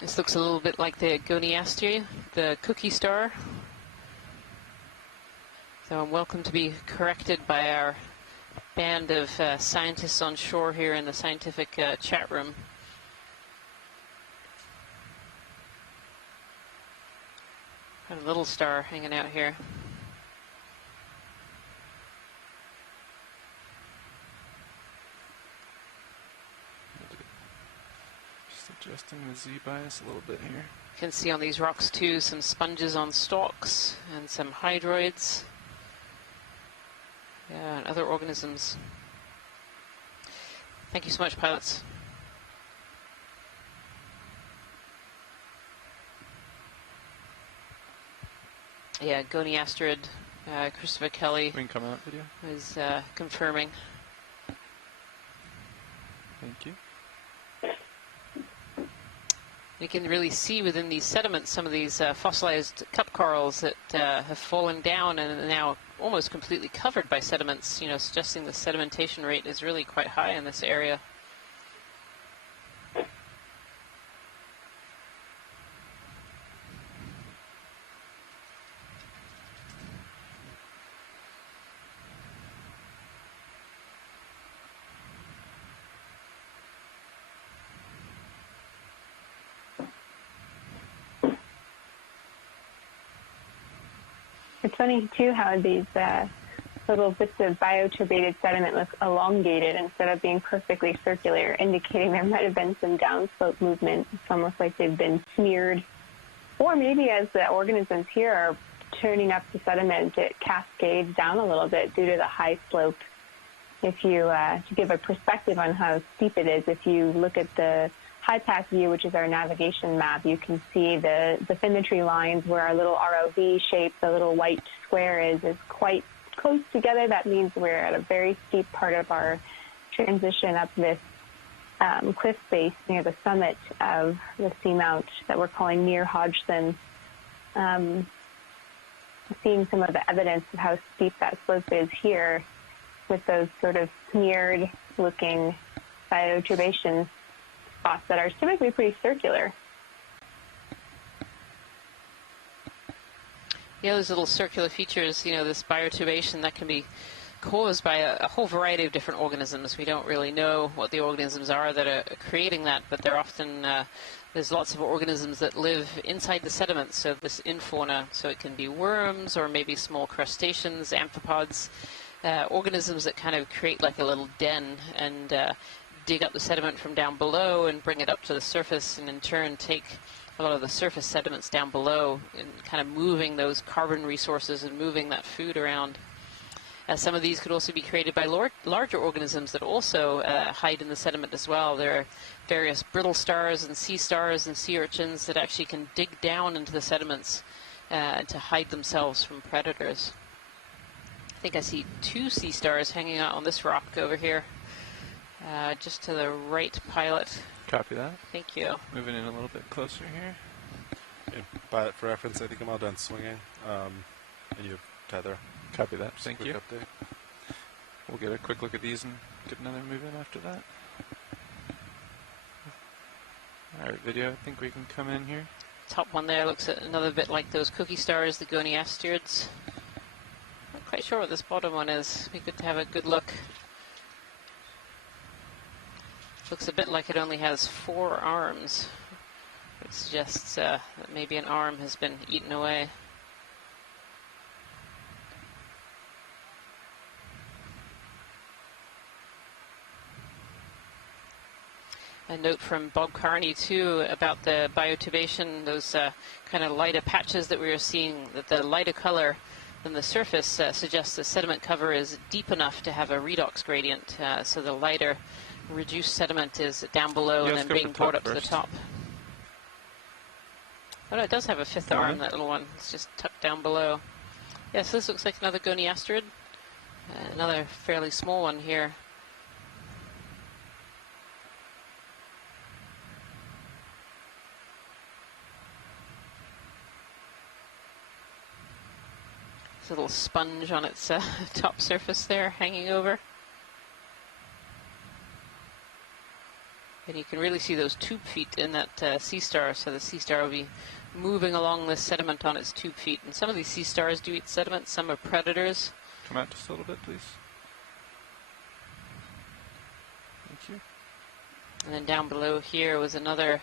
This looks a little bit like the Goniaster, the cookie star. So I'm welcome to be corrected by our band of scientists on shore here in the scientific chat room. Got a little star hanging out here. Just adjusting the Z bias a little bit here. You can see on these rocks too some sponges on stalks and some hydroids. Yeah, and other organisms. Thank you so much, pilots. Yeah, Goniasterid, Christopher Kelly we can come out video. is confirming. Thank you. You can really see within these sediments some of these fossilized cup corals that have fallen down and are now almost completely covered by sediments, you know, suggesting the sedimentation rate is really quite high in this area. It's funny, too, how these little bits of bioturbated sediment look elongated instead of being perfectly circular, indicating there might have been some downslope movement. It's almost like they've been smeared. Or maybe as the organisms here are turning up the sediment, it cascades down a little bit due to the high slope. If you, to give a perspective on how steep it is, if you look at the high pass view, which is our navigation map, you can see the symmetry lines where our little ROV shape, the little white square is quite close together. That means we're at a very steep part of our transition up this cliff face near the summit of the Seamount that we're calling near Hodgson. Seeing some of the evidence of how steep that slope is here with those sort of smeared looking bioturbation spots that are typically pretty circular. Yeah, those little circular features, you know, this bioturbation that can be caused by a whole variety of different organisms. We don't really know what the organisms are that are creating that, but they're often, there's lots of organisms that live inside the sediments, so this infauna, so it can be worms or maybe small crustaceans, amphipods, organisms that kind of create like a little den and dig up the sediment from down below and bring it up to the surface, and in turn take a lot of the surface sediments down below and kind of moving those carbon resources and moving that food around. Some of these could also be created by larger organisms that also hide in the sediment as well. There are various brittle stars and sea urchins that actually can dig down into the sediments to hide themselves from predators. I think I see 2 sea stars hanging out on this rock over here. Just to the right, pilot. Copy that. Thank you. Moving in a little bit closer here. Okay, pilot, for reference, I think I'm all done swinging. And you have tether. Copy that. Thank you. Update. We'll get a quick look at these and get another move in after that. Alright, video, I think we can come in here. Top one there looks another bit like those cookie stars, the Goniasterids. Not quite sure what this bottom one is. Be good to have a good look. Looks a bit like it only has 4 arms, which suggests that maybe an arm has been eaten away. A note from Bob Carney too about the bioturbation, those kind of lighter patches that we were seeing, that the lighter color than the surface suggests the sediment cover is deep enough to have a redox gradient, so the lighter reduced sediment is down below and then being brought up to the top. Oh no, it does have a 5th arm, that little one. It's just tucked down below. Yes, this looks like another Goniasterid. Another fairly small one here. There's a little sponge on its top surface there, hanging over. And you can really see those tube feet in that sea star, so the sea star will be moving along this sediment on its tube feet. And some of these sea stars do eat sediment, some are predators. Come out just a little bit, please. Thank you. And then down below here was another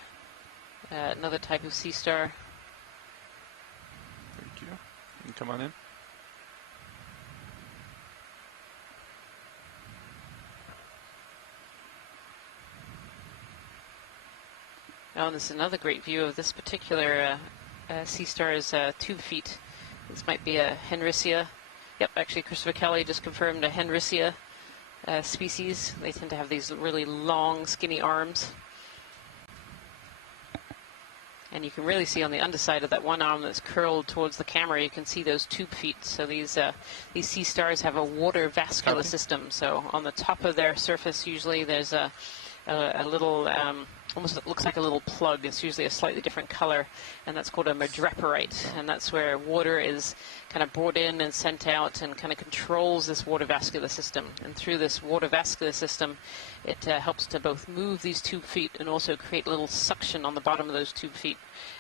type of sea star. Thank you. You can come on in. Oh, and this is another great view of this particular sea star's tube feet. This might be a Henricea. Yep, actually Christopher Kelly just confirmed a Henricea species. They tend to have these really long, skinny arms. And you can really see on the underside of that one arm that's curled towards the camera, you can see those tube feet. So these sea stars have a water vascular system. So on the top of their surface, usually there's a little, almost it looks like a little plug. It's usually a slightly different color, and that's called a madreporite. And that's where water is kind of brought in and sent out and kind of controls this water vascular system. And through this water vascular system, it helps to both move these tube feet and also create a little suction on the bottom of those tube feet,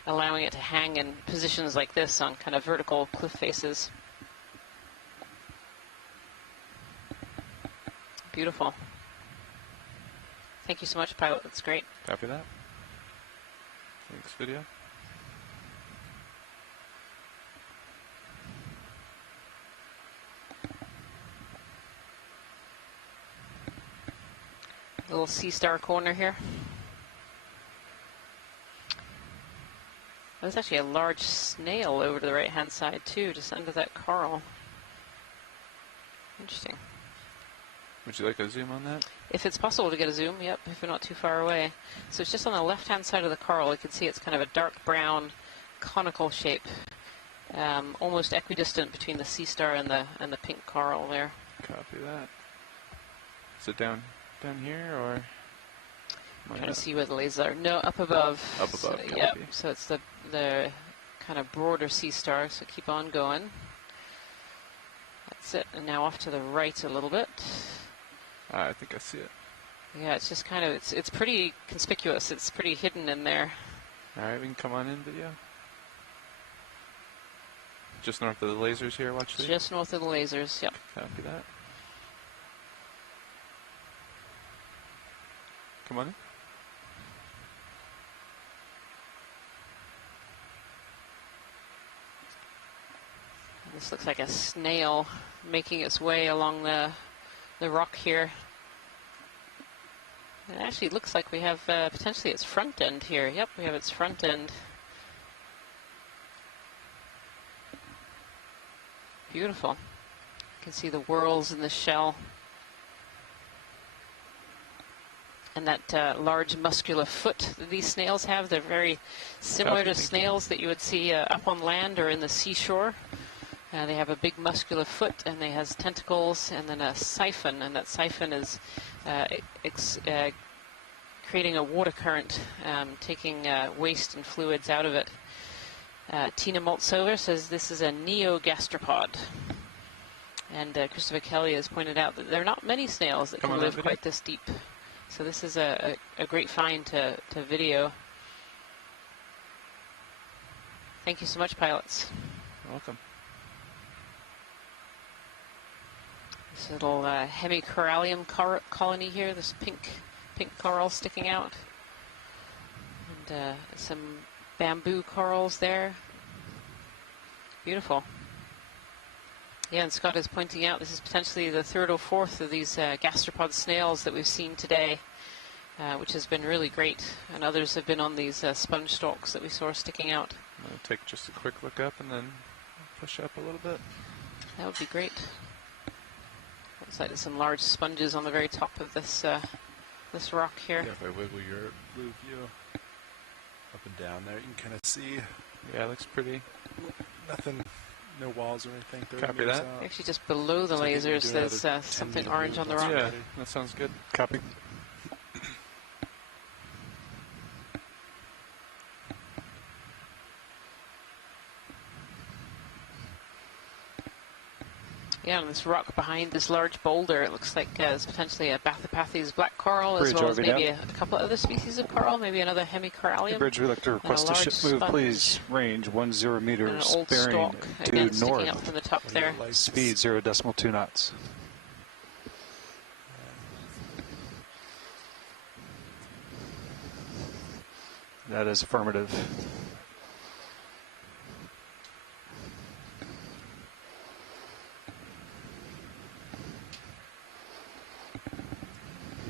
allowing it to hang in positions like this on kind of vertical cliff faces. Beautiful. Thank you so much, pilot. That's great. Copy that. Thanks, video. Little sea star corner here. There's actually a large snail over to the right-hand side too, just under that coral. Interesting. Would you like a zoom on that? If it's possible to get a zoom, yep, if you're not too far away. So it's just on the left-hand side of the coral. You can see it's kind of a dark brown conical shape, almost equidistant between the sea star and the pink coral there. Copy that. Is it down here, or? I'm trying to see where the lasers are. No, up above. Up above, so, copy. Yep, so it's the kind of broader sea star, so keep on going. That's it, and now off to the right a little bit. I think I see it. Yeah, it's just kind of, it's pretty conspicuous. It's pretty hidden in there. All right, we can come on in, video. Just north of the lasers here, watch this. Just north of the lasers, yep. Copy that. Come on in. This looks like a snail making its way along the rock here. It actually looks like we have potentially its front end here. Yep, we have its front end. Beautiful. You can see the whorls in the shell. And that large muscular foot that these snails have. They're very similar to snails that you would see up on land or in the seashore. They have a big muscular foot, and they have tentacles, and then a siphon, and that siphon is creating a water current, taking waste and fluids out of it. Tina Maltsover says this is a neogastropod. And Christopher Kelly has pointed out that there are not many snails that can live quite this deep. So this is a great find to video. Thank you so much, pilots. You're welcome. This little hemicorallium colony here, this pink coral sticking out. And some bamboo corals there. Beautiful. Yeah, and Scott is pointing out this is potentially the third or fourth of these gastropod snails that we've seen today, which has been really great. And others have been on these sponge stalks that we saw sticking out. I'm going to take just a quick look up and then push up a little bit. That would be great. Looks like there's some large sponges on the very top of this this rock here. Yeah, if I wiggle your blue view up and down there, you can kind of see. Yeah, it looks pretty. Nothing No walls or anything. Copy that. Actually, just below the lasers, there's something orange on the rock. Yeah, that sounds good. Copy. Yeah, and this rock behind this large boulder, it looks like it's potentially a Bathypathes black coral, as well as maybe a couple other species of coral, maybe another hemicorallium. Bridge, we'd like to request a ship move, please. Range 10 meters, bearing stalk, due again, sticking up north. from the top there. Speed 0.2 knots. That is affirmative.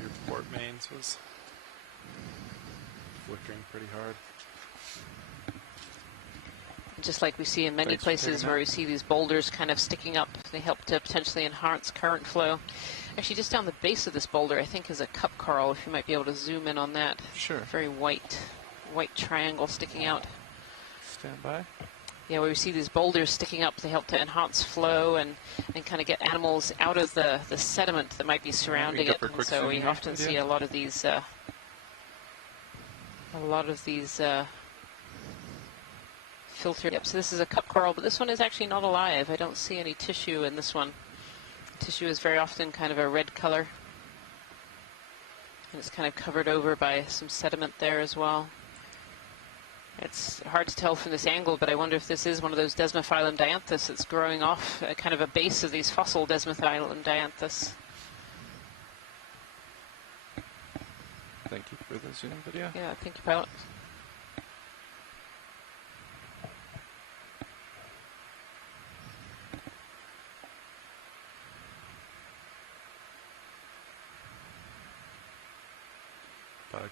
Your port mains was flickering pretty hard. Just like we see in many places where we see these boulders kind of sticking up, they help to potentially enhance current flow. Actually, just down the base of this boulder, I think, is a cup coral, if you might be able to zoom in on that. Sure. Very white triangle sticking out. Stand by. Yeah, where we see these boulders sticking up, they help to enhance flow and kind of get animals out of the sediment that might be surrounding it. And so we often see a lot of these filtered. Yep, so this is a cup coral, but this one is actually not alive. I don't see any tissue in this one. Tissue is very often kind of a red color. And it's kind of covered over by some sediment there as well. It's hard to tell from this angle, but I wonder if this is one of those Desmophyllum dianthus that's growing off kind of a base of these fossil Desmophyllum dianthus. Thank you for the zoom video. Yeah, thank you, pilot.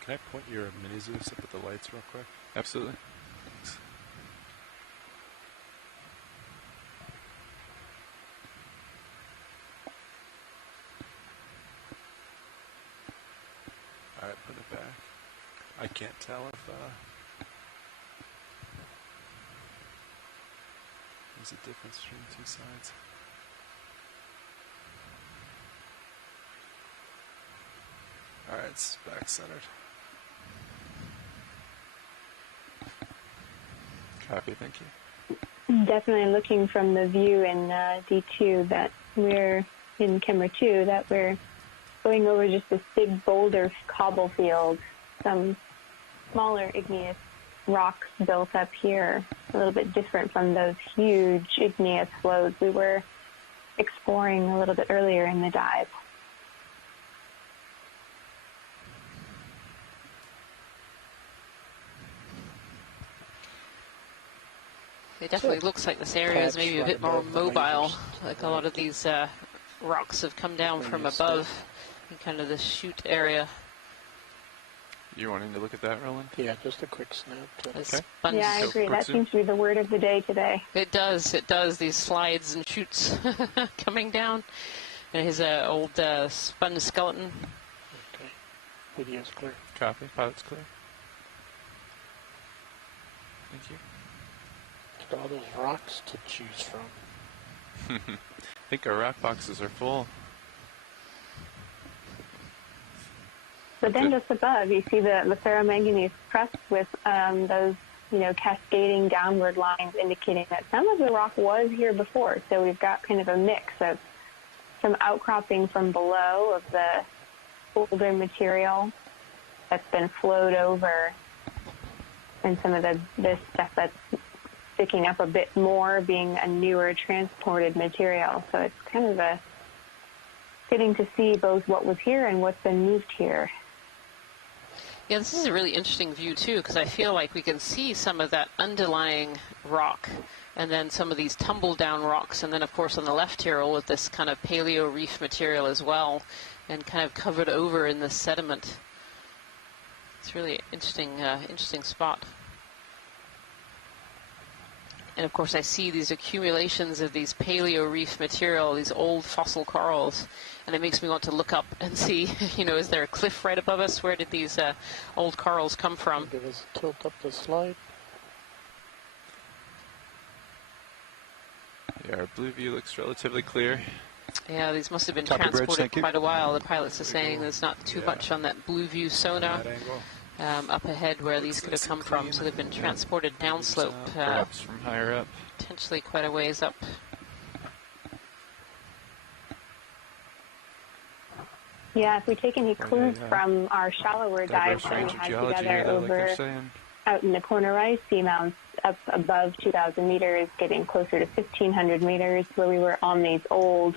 Can I point your mini Zeus up at the lights real quick? Absolutely. Thanks. Alright, put it back. I can't tell if there's a difference between the two sides. Alright, it's back centered. Copy, thank you. Definitely looking from the view in D2 that we're in camera 2, that we're going over just this big boulder cobble field, some smaller igneous rocks built up here, a little bit different from those huge igneous flows we were exploring a little bit earlier in the dive. It definitely looks like this area is maybe a bit more mobile, like a lot of these rocks have come down from above in kind of this chute area. You're wanting to look at that, Roland? Yeah, just a quick snap. Okay. Yeah, I agree. That seems to be the word of the day today. It does. It does. These slides and chutes coming down. And his old sponge skeleton. Okay. Video's clear. Copy. Pilot's clear. Thank you. All those rocks to choose from. I think our rock boxes are full. But then just above, you see the ferromanganese crust with those, cascading downward lines indicating that some of the rock was here before. So we've got kind of a mix of some outcropping from below of the older material that's been flowed over, and some of this stuff that's sticking up a bit more being a newer transported material. So it's kind of getting to see both what was here and what's been moved here. Yeah, this is a really interesting view too, because I feel like we can see some of that underlying rock and then some of these tumble down rocks, and then of course on the left here all of this kind of paleo reef material as well, and kind of covered over in the sediment. It's really interesting spot. And of course I see these accumulations of these paleo reef material, these old fossil corals, and it makes me want to look up and see, is there a cliff right above us? Where did these old corals come from? Give us a tilt up the slide. Yeah, our blue view looks relatively clear. Yeah, these must have been transported quite a while. The pilots are saying there's not too much on that blue view sonar up ahead where these could have come from. So they've been transported downslope, perhaps from higher up. Potentially quite a ways up. Yeah, if we take any clues from our shallower dives that we had together over out in the Corner Rise Seamounts up above 2,000 meters, getting closer to 1,500 meters, where we were on these old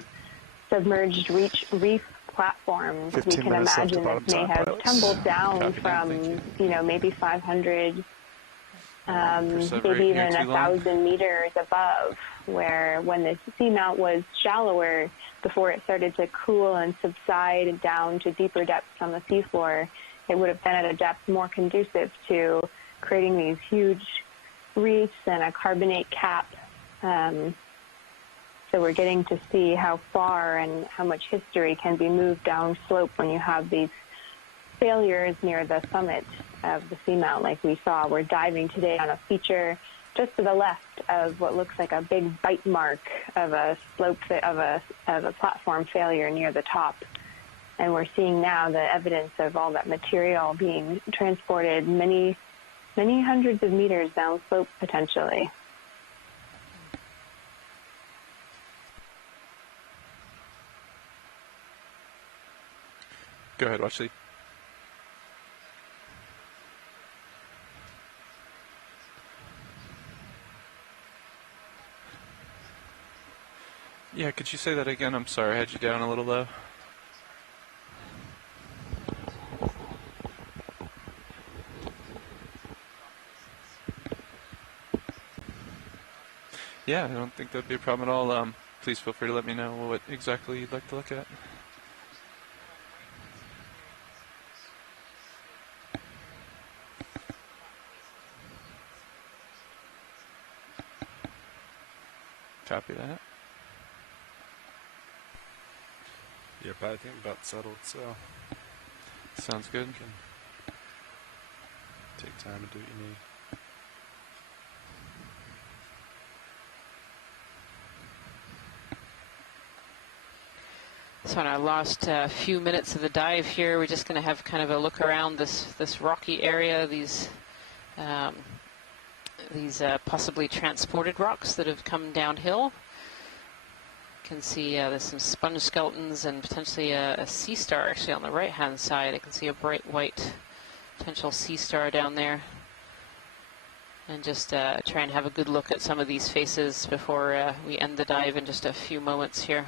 submerged reef platforms, we can imagine that may have tumbled down from, you know, maybe 500, maybe even 1,000 meters above, where when the seamount was shallower, before it started to cool and subside down to deeper depths on the seafloor, it would have been at a depth more conducive to creating these huge reefs and a carbonate cap. So we're getting to see how far and how much history can be moved down slope when you have these failures near the summit of the seamount like we saw. We're diving today on a feature just to the left of what looks like a big bite mark of a slope of a platform failure near the top. And we're seeing now the evidence of all that material being transported many hundreds of meters down slope potentially. Go ahead, Watchley. Yeah, could you say that again? I'm sorry, I had you down a little low. Yeah, I don't think that'd be a problem at all. Please feel free to let me know what exactly you'd like to look at. Copy that. Yep, I think about settled, so. Sounds good. You can take time and do what you need. So in our last few minutes of the dive here, we're just going to have kind of a look around this rocky area, these possibly transported rocks that have come downhill. You can see there's some sponge skeletons and potentially a sea star actually on the right-hand side. I can see a bright white potential sea star down there. And just try and have a good look at some of these faces before we end the dive in just a few moments here.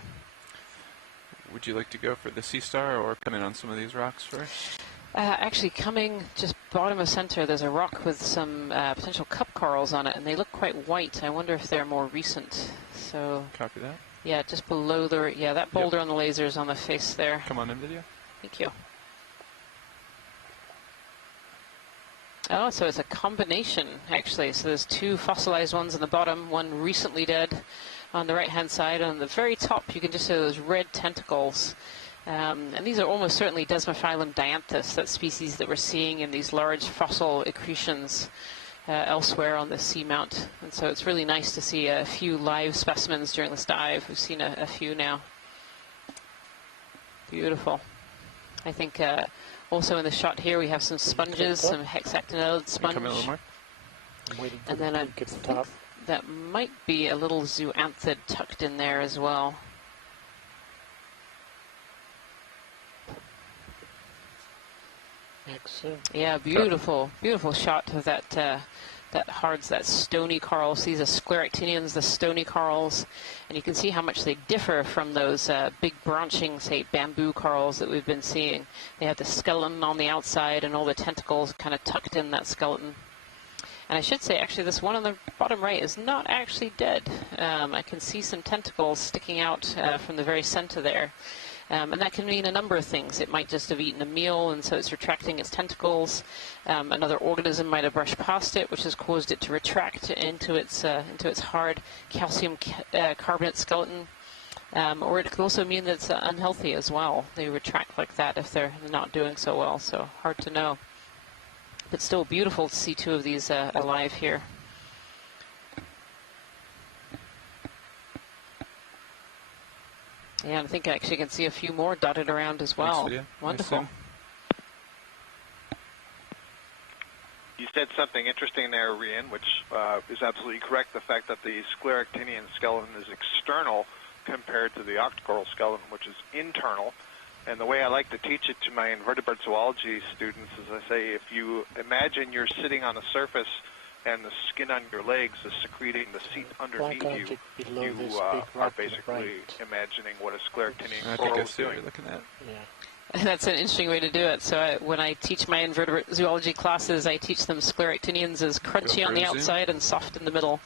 Would you like to go for the sea star or come in on some of these rocks first? Actually, coming just bottom of center, there's a rock with some potential cup corals on it, and they look quite white. I wonder if they're more recent. So copy that. Yeah, just below the that boulder on the laser is on the face there. Come on in video. Thank you. Oh, so it's a combination actually. So there's two fossilized ones on the bottom, one recently dead on the right-hand side. On the very top, you can just see those red tentacles. And these are almost certainly Desmophyllum dianthus, that species that we're seeing in these large fossil accretions elsewhere on the seamount. And so it's really nice to see a few live specimens during this dive. We've seen a few now. Beautiful. I think also in the shot here we have some sponges, some hexactinellid sponge. Come in a little more. And then I think that might be a little zooanthid tucked in there as well. Excellent. Yeah, beautiful, beautiful shot of that that stony corals. These are scleractinians, the stony corals, and you can see how much they differ from those big branching, say, bamboo corals that we've been seeing. They have the skeleton on the outside and all the tentacles kind of tucked in that skeleton. And I should say, actually, this one on the bottom right is not actually dead. I can see some tentacles sticking out from the very center there. And that can mean a number of things. It might just have eaten a meal, and so it's retracting its tentacles. Another organism might have brushed past it, which has caused it to retract into its hard calcium carbonate skeleton. Or it could also mean that it's unhealthy as well. They retract like that if they're not doing so well, so hard to know. But still beautiful to see two of these alive here. Yeah, I think I actually can see a few more dotted around as well. Wonderful. Nice. You said something interesting there, Rian, which is absolutely correct. The fact that the scleractinian skeleton is external compared to the octocoral skeleton, which is internal. And the way I like to teach it to my invertebrate zoology students is I say, if you imagine you're sitting on a surface and the skin on your legs is secreting the seat underneath you, you are basically imagining what a scleractinian coral is doing. You're looking at. Yeah. That's an interesting way to do it. So when I teach my invertebrate zoology classes, I teach them scleractinians as crunchy on the outside and soft in the middle,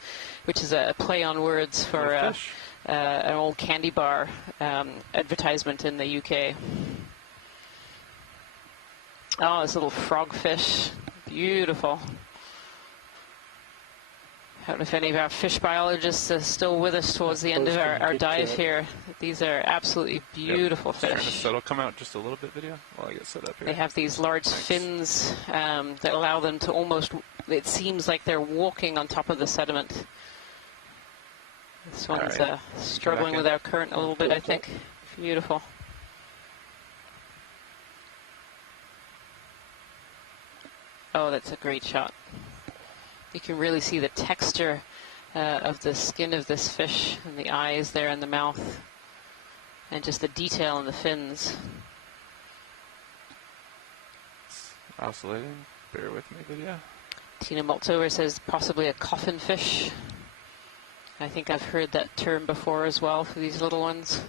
which is a play on words for an old candy bar advertisement in the UK. Oh, this little frogfish. Beautiful. I don't know if any of our fish biologists are still with us towards the end of our dive here. These are absolutely beautiful fish. So it'll come out just a little bit video while I get set up here. They have these large fins that allow them to almost, it seems like they're walking on top of the sediment. This one's struggling with our current a little bit, I think. Beautiful. Oh, that's a great shot. You can really see the texture of the skin of this fish and the eyes there and the mouth and just the detail in the fins. It's oscillating. Bear with me, video. Tina Maltover says possibly a coffin fish. I think I've heard that term before as well for these little ones.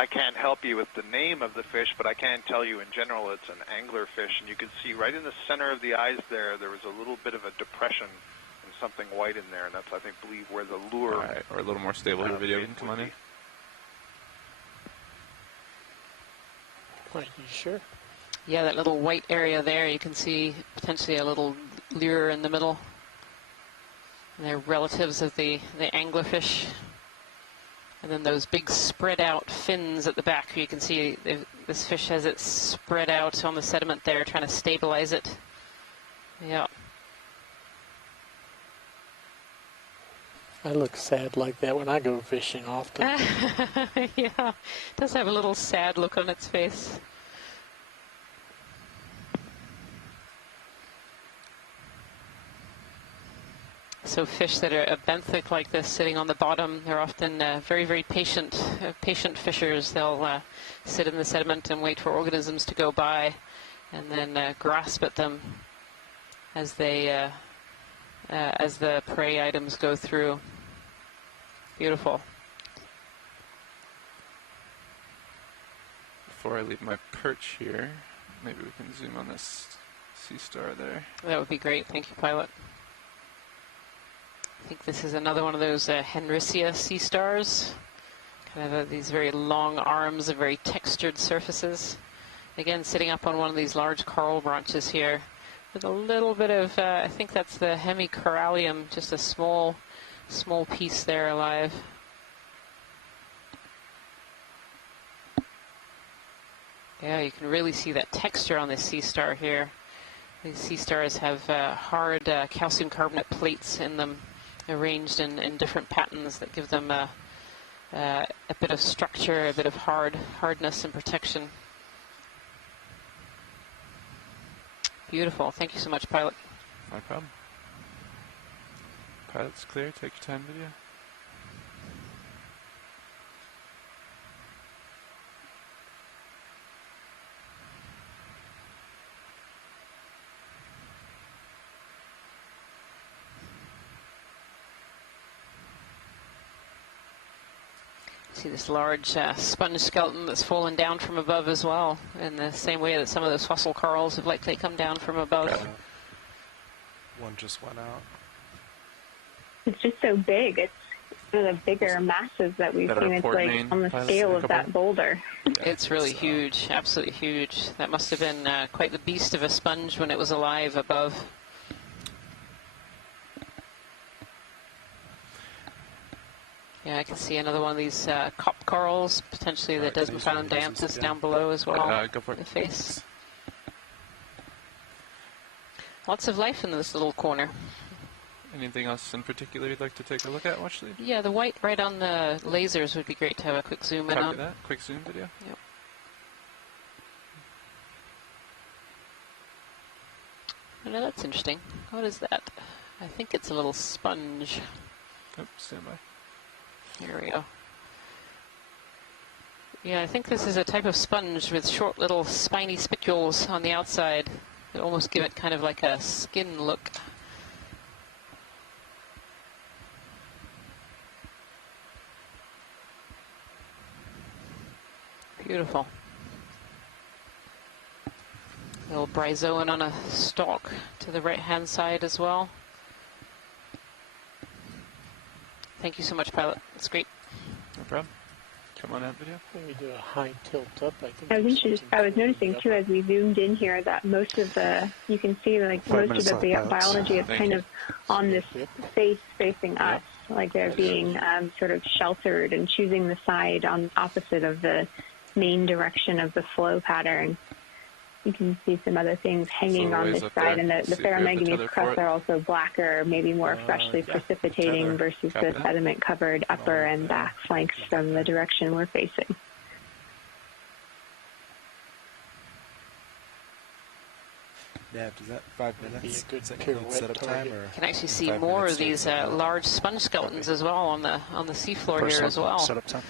I can't help you with the name of the fish, but I can tell you in general it's an anglerfish. And you can see right in the center of the eyes there was a little bit of a depression and something white in there. And that's, I believe, where the lure... or a little more stable here, video. You can come on in. Are you sure? Yeah, that little white area there, you can see potentially a little lure in the middle. And they're relatives of the anglerfish. And then those big spread out fins at the back, you can see this fish has it spread out on the sediment there, trying to stabilize it. Yeah. I look sad like that when I go fishing often. Yeah, it does have a little sad look on its face. So fish that are benthic like this, sitting on the bottom, they're often very, very patient fishers. They'll sit in the sediment and wait for organisms to go by, and then grasp at them as they as the prey items go through. Beautiful. Before I leave my perch here, maybe we can zoom on this sea star there. That would be great. Thank you, pilot. I think this is another one of those Henricea sea stars. Kind of these very long arms and very textured surfaces. Again, sitting up on one of these large coral branches here with a little bit of, I think that's the hemicorallium, just a small piece there alive. Yeah, you can really see that texture on this sea star here. These sea stars have hard calcium carbonate plates in them, arranged in different patterns that give them a bit of structure, a bit of hardness and protection. Beautiful. Thank you so much, pilot. No problem. Pilot's clear. Take your time, video. See this large sponge skeleton that's fallen down from above as well, in the same way that some of those fossil corals have likely come down from above. One just went out. It's just so big. It's one of the bigger masses that we've seen. It's like on the scale of that boulder. Yeah, it's really huge, absolutely huge. That must have been quite the beast of a sponge when it was alive above. Yeah, I can see another one of these cop corals, potentially the Desmophyllum dianthus down below as well. Go for it. The face. Lots of life in this little corner. Anything else in particular you'd like to take a look at, Watchley? Yeah, the white right on the lasers would be great to have a quick zoom in on. Copy that. Quick zoom video. Yep. Oh, no, that's interesting. What is that? I think it's a little sponge. Oh, stand by. Here we go. Yeah, I think this is a type of sponge with short little spiny spicules on the outside that almost give it kind of like a skin look. Beautiful. Little bryozoan on a stalk to the right-hand side as well. Thank you so much, pilot. It's great. No problem. Come on out, video. Maybe do a high tilt up. I was noticing too as we zoomed in here that most of the, you can see like most of the biology is kind of on this face facing us, like they're being sort of sheltered and choosing the side on opposite of the main direction of the flow pattern. You can see some other things hanging on this side, and the ferromanganese crusts are also blacker, maybe more freshly precipitating versus the sediment-covered upper and back flanks from the direction we're facing. Yeah, does that 5 minutes? Be a good setup time, or you can actually see more of these large sponge skeletons as well on the seafloor here as well. Setup time.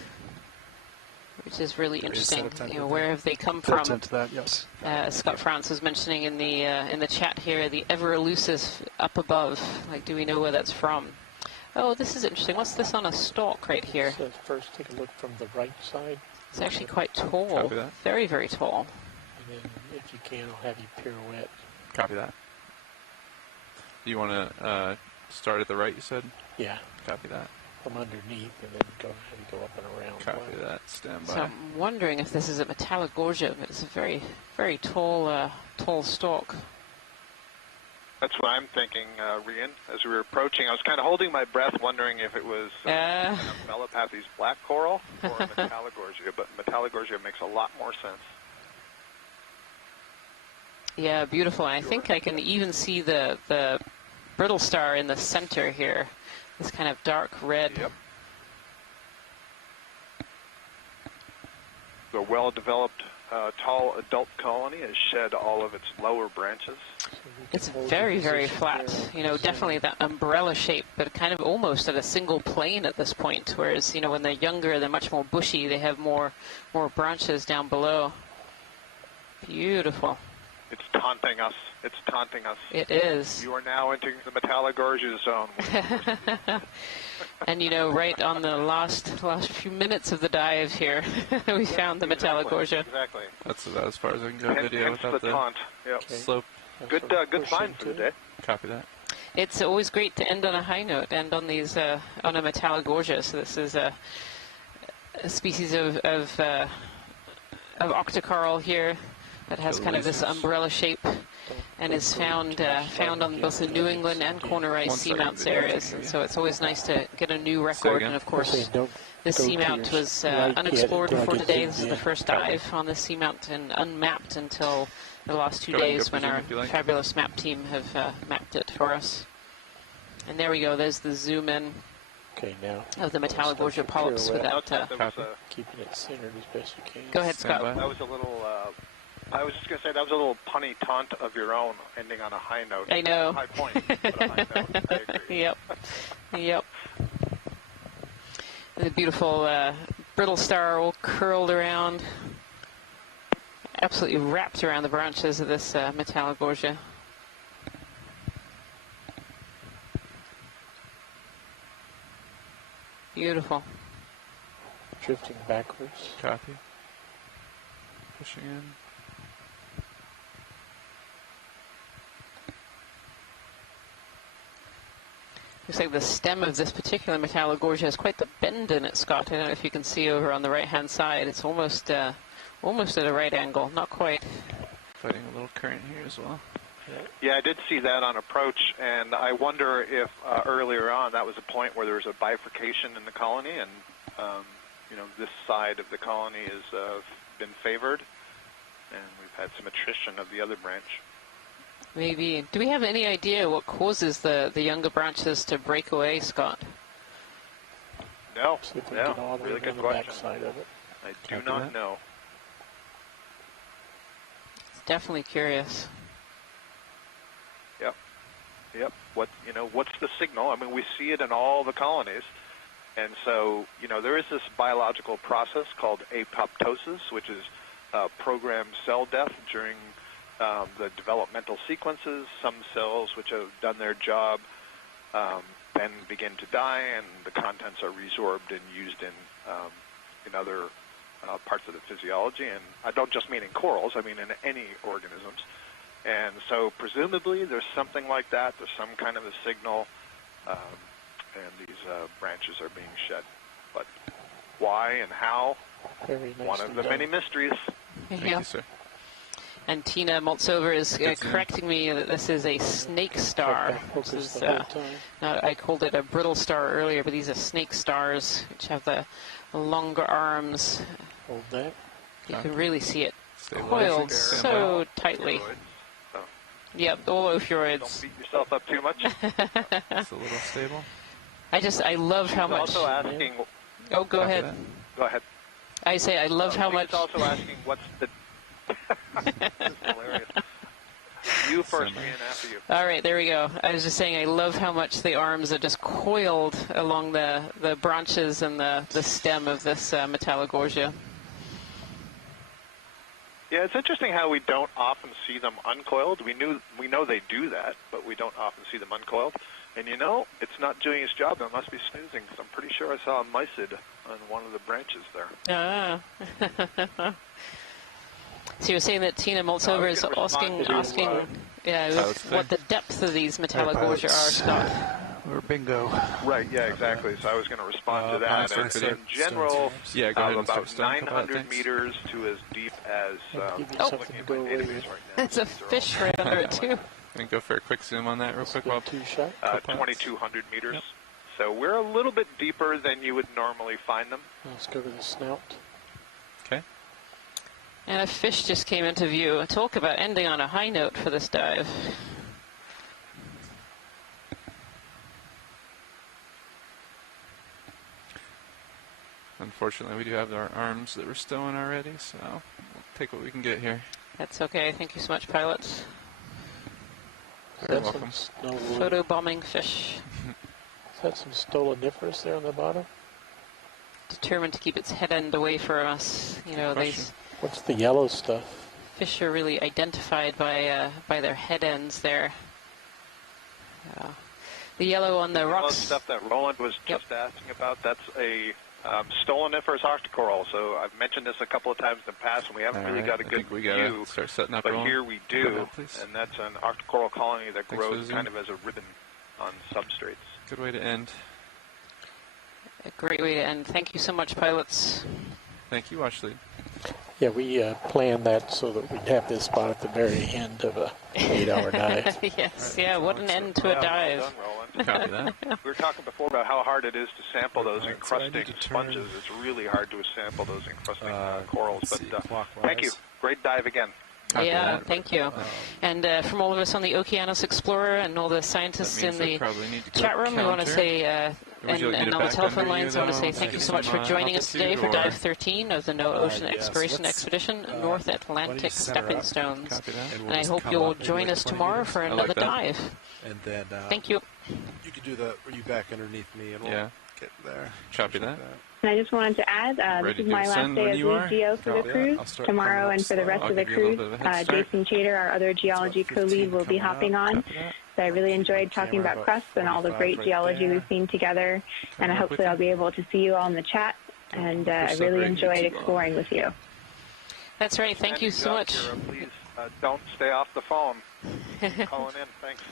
Which is really interesting. You know, where have they come from? Into that, yes. Scott France was mentioning in the chat here, the ever elusive up above. Like, do we know where that's from? Oh, this is interesting. What's this on a stalk right here? So first, take a look from the right side. It's actually quite tall. Very, very tall. And then, if you can, I'll have you pirouette. Copy that. Do you want to start at the right, you said? Yeah. Copy that. From underneath, and then go up and around. Copy that. Stand by. So I'm wondering if this is a metallogorgia, but it's a very, very tall, tall stalk. That's what I'm thinking, Rian. As we were approaching, I was kind of holding my breath, wondering if it was Melopathes black coral or metallogorgia, but metallogorgia makes a lot more sense. Yeah, beautiful. And I think I can even see the brittle star in the center here. This kind of dark red. Yep. The well-developed, tall adult colony has shed all of its lower branches. It's very, very flat. You know, definitely that umbrella shape, but kind of almost at a single plane at this point. Whereas, you know, when they're younger, they're much more bushy. They have more branches down below. Beautiful. It's taunting us. It's taunting us. It is. You are now entering the metallogorgia zone. And you know, right on the last few minutes of the dive here, we found the metallogorgia. Exactly. That's about as far as I can go video without the taunt. Yep. slope. Good find for the day. Copy that. It's always great to end on a high note, end on these on a metallogorgia. So this is a species of octocoral here that has kind of this umbrella shape and is found on both the New England and corner ice seamounts areas. And so it's always nice to get a new record. And of course, this seamount was unexplored before today. This is the first dive on this seamount and unmapped until the last 2 days when our fabulous map team have mapped it for us. And there we go. There's the zoom in of the metallogorgia polyps with that. Keeping it centered as best you can. Go ahead, Scott. That was a little... I was just going to say, that was a little punny taunt of your own, ending on a high note. I know. High point, but a high note. I agree. Yep. And the beautiful brittle star all curled around, absolutely wrapped around the branches of this metallogorgia. Beautiful. Drifting backwards. Copy. Pushing in. Looks like the stem of this particular metallogorgia has quite the bend in it, Scott. I don't know if you can see over on the right-hand side. It's almost at a right angle. Not quite. Fighting a little current here as well. Yeah, I did see that on approach, and I wonder if earlier on that was a point where there was a bifurcation in the colony, and you know, this side of the colony has been favored, and we've had some attrition of the other branch. Maybe. Do we have any idea what causes the younger branches to break away, Scott? No, no. Really good question. Of it. I do not know. It's definitely curious. Yep. What's the signal? I mean, we see it in all the colonies. And so, there is this biological process called apoptosis, which is programmed cell death during the developmental sequences. Some cells which have done their job then begin to die, and the contents are resorbed and used in other parts of the physiology. And I don't just mean in corals, I mean in any organisms. And so presumably there's something like that. There's some kind of a signal, and these branches are being shed. But why and how? One of the many mysteries. Thank you, sir. And Tina Moltsover is correcting me that this is a snake star. This is, I called it a brittle star earlier, but these are snake stars, which have the longer arms. Hold that. You can really see it coiled so tightly. Yep, all opioids. Don't beat yourself up too much. It's a little stable. I love how much. Also asking. Oh, go ahead. Go ahead. I say I love how much. Also asking what's the. This is hilarious. You first, me and after you. All right, there we go. I was just saying I love how much the arms are just coiled along the branches and the stem of this Metallogorgia. Yeah, it's interesting how we don't often see them uncoiled. We know they do that, but we don't often see them uncoiled. And it's not doing its job. It must be snoozing. So I'm pretty sure I saw a mysid on one of the branches there. Ah. So you're saying that Tina Moltsover is asking what the depth of these Metallogorgia are, Scott? Or bingo. Right, yeah, exactly. So I was going to respond to that. And in general, about 900 meters to as deep as... There's a fish right under it, too. Can we go for a quick zoom on that real quick? 2,200 meters. Yep. So we're a little bit deeper than you would normally find them. Let's go to the snout. Okay. And a fish just came into view. Talk about ending on a high note for this dive. Unfortunately, we do have our arms that we're stowing already, so we'll take what we can get here. That's okay. Thank you so much, pilots. You're welcome. Photo bombing fish. Is that some stoloniferous there on the bottom? Determined to keep its head end away from us. What's the yellow stuff? Fish are really identified by their head ends there. The yellow on the rocks. The stuff that Roland was just asking about, that's a stoloniferous octocoral. So I've mentioned this a couple of times in the past, and we haven't really got a good view. Start setting up, but Roland. here we do, ahead, and that's an octocoral colony that grows kind of as a ribbon on substrates. Good way to end. A great way to end. Thank you so much, pilots. Thank you, Watch Lead. Yeah, we planned that so that we'd have this spot at the very end of a 8-hour dive. Yes, what an end to a dive. Well done, Roland. Copy that. We were talking before about how hard it is to sample those encrusting sponges. It's really hard to sample those encrusting corals. But thank you. Great dive again. Yeah, thank you. And from all of us on the Okeanos Explorer and all the scientists in the chat room, we want to say, and on the telephone lines, I want to say thank you so much for joining us today for Dive 13 of the No Ocean Exploration Expedition, North Atlantic Stepping Stones. And I hope you'll join us tomorrow for another dive. And then thank you. You can do the, are you back underneath me and we'll get there. Copy that. And I just wanted to add, this is my last day as lead geo for the cruise. Tomorrow and for the rest of the cruise, Jason Chater, our other geology co-lead, will be hopping on. So I really enjoyed talking about crusts and all the great geology we've seen together. And hopefully I'll be able to see you all in the chat. And I really enjoyed exploring with you. That's right. Thank you so much. Please don't stay off the phone. Calling in. Thanks.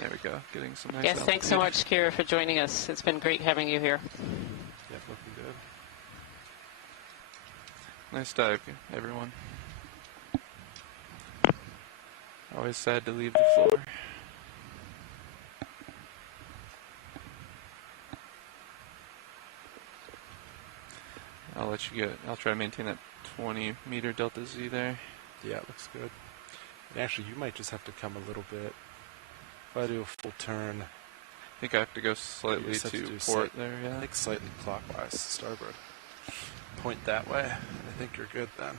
There we go. Getting some nice Yes, thanks so much, Kira, for joining us. It's been great having you here. Yep, looking good. Nice dive, everyone. Always sad to leave the floor. I'll try to maintain that 20-meter delta Z there. Yeah, looks good. And actually, you might just have to come a little bit. If I do a full turn, I think I have to go slightly to port there, yeah. I think slightly clockwise, starboard. Point that way. I think you're good then.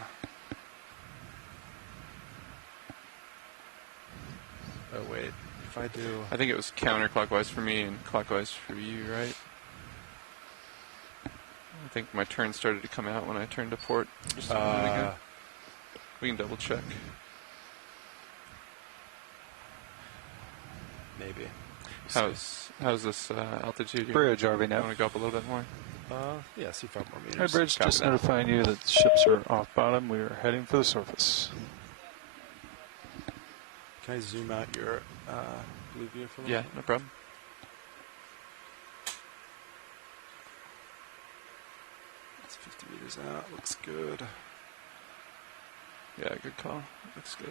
Oh, wait. If I do... I think it was counterclockwise for me and clockwise for you, right? I think my turn started to come out when I turned to port just a minute ago. We can double check. Maybe. How's this altitude? Bridge, RV now. Want to go up a little bit more? Yeah, see 5 more meters. Hi, Bridge, just notifying you that ships are off bottom. We are heading for the surface. Can I zoom out your blue view for a Yeah, no problem. It's 50 meters out. Looks good. Yeah, good call. Looks good.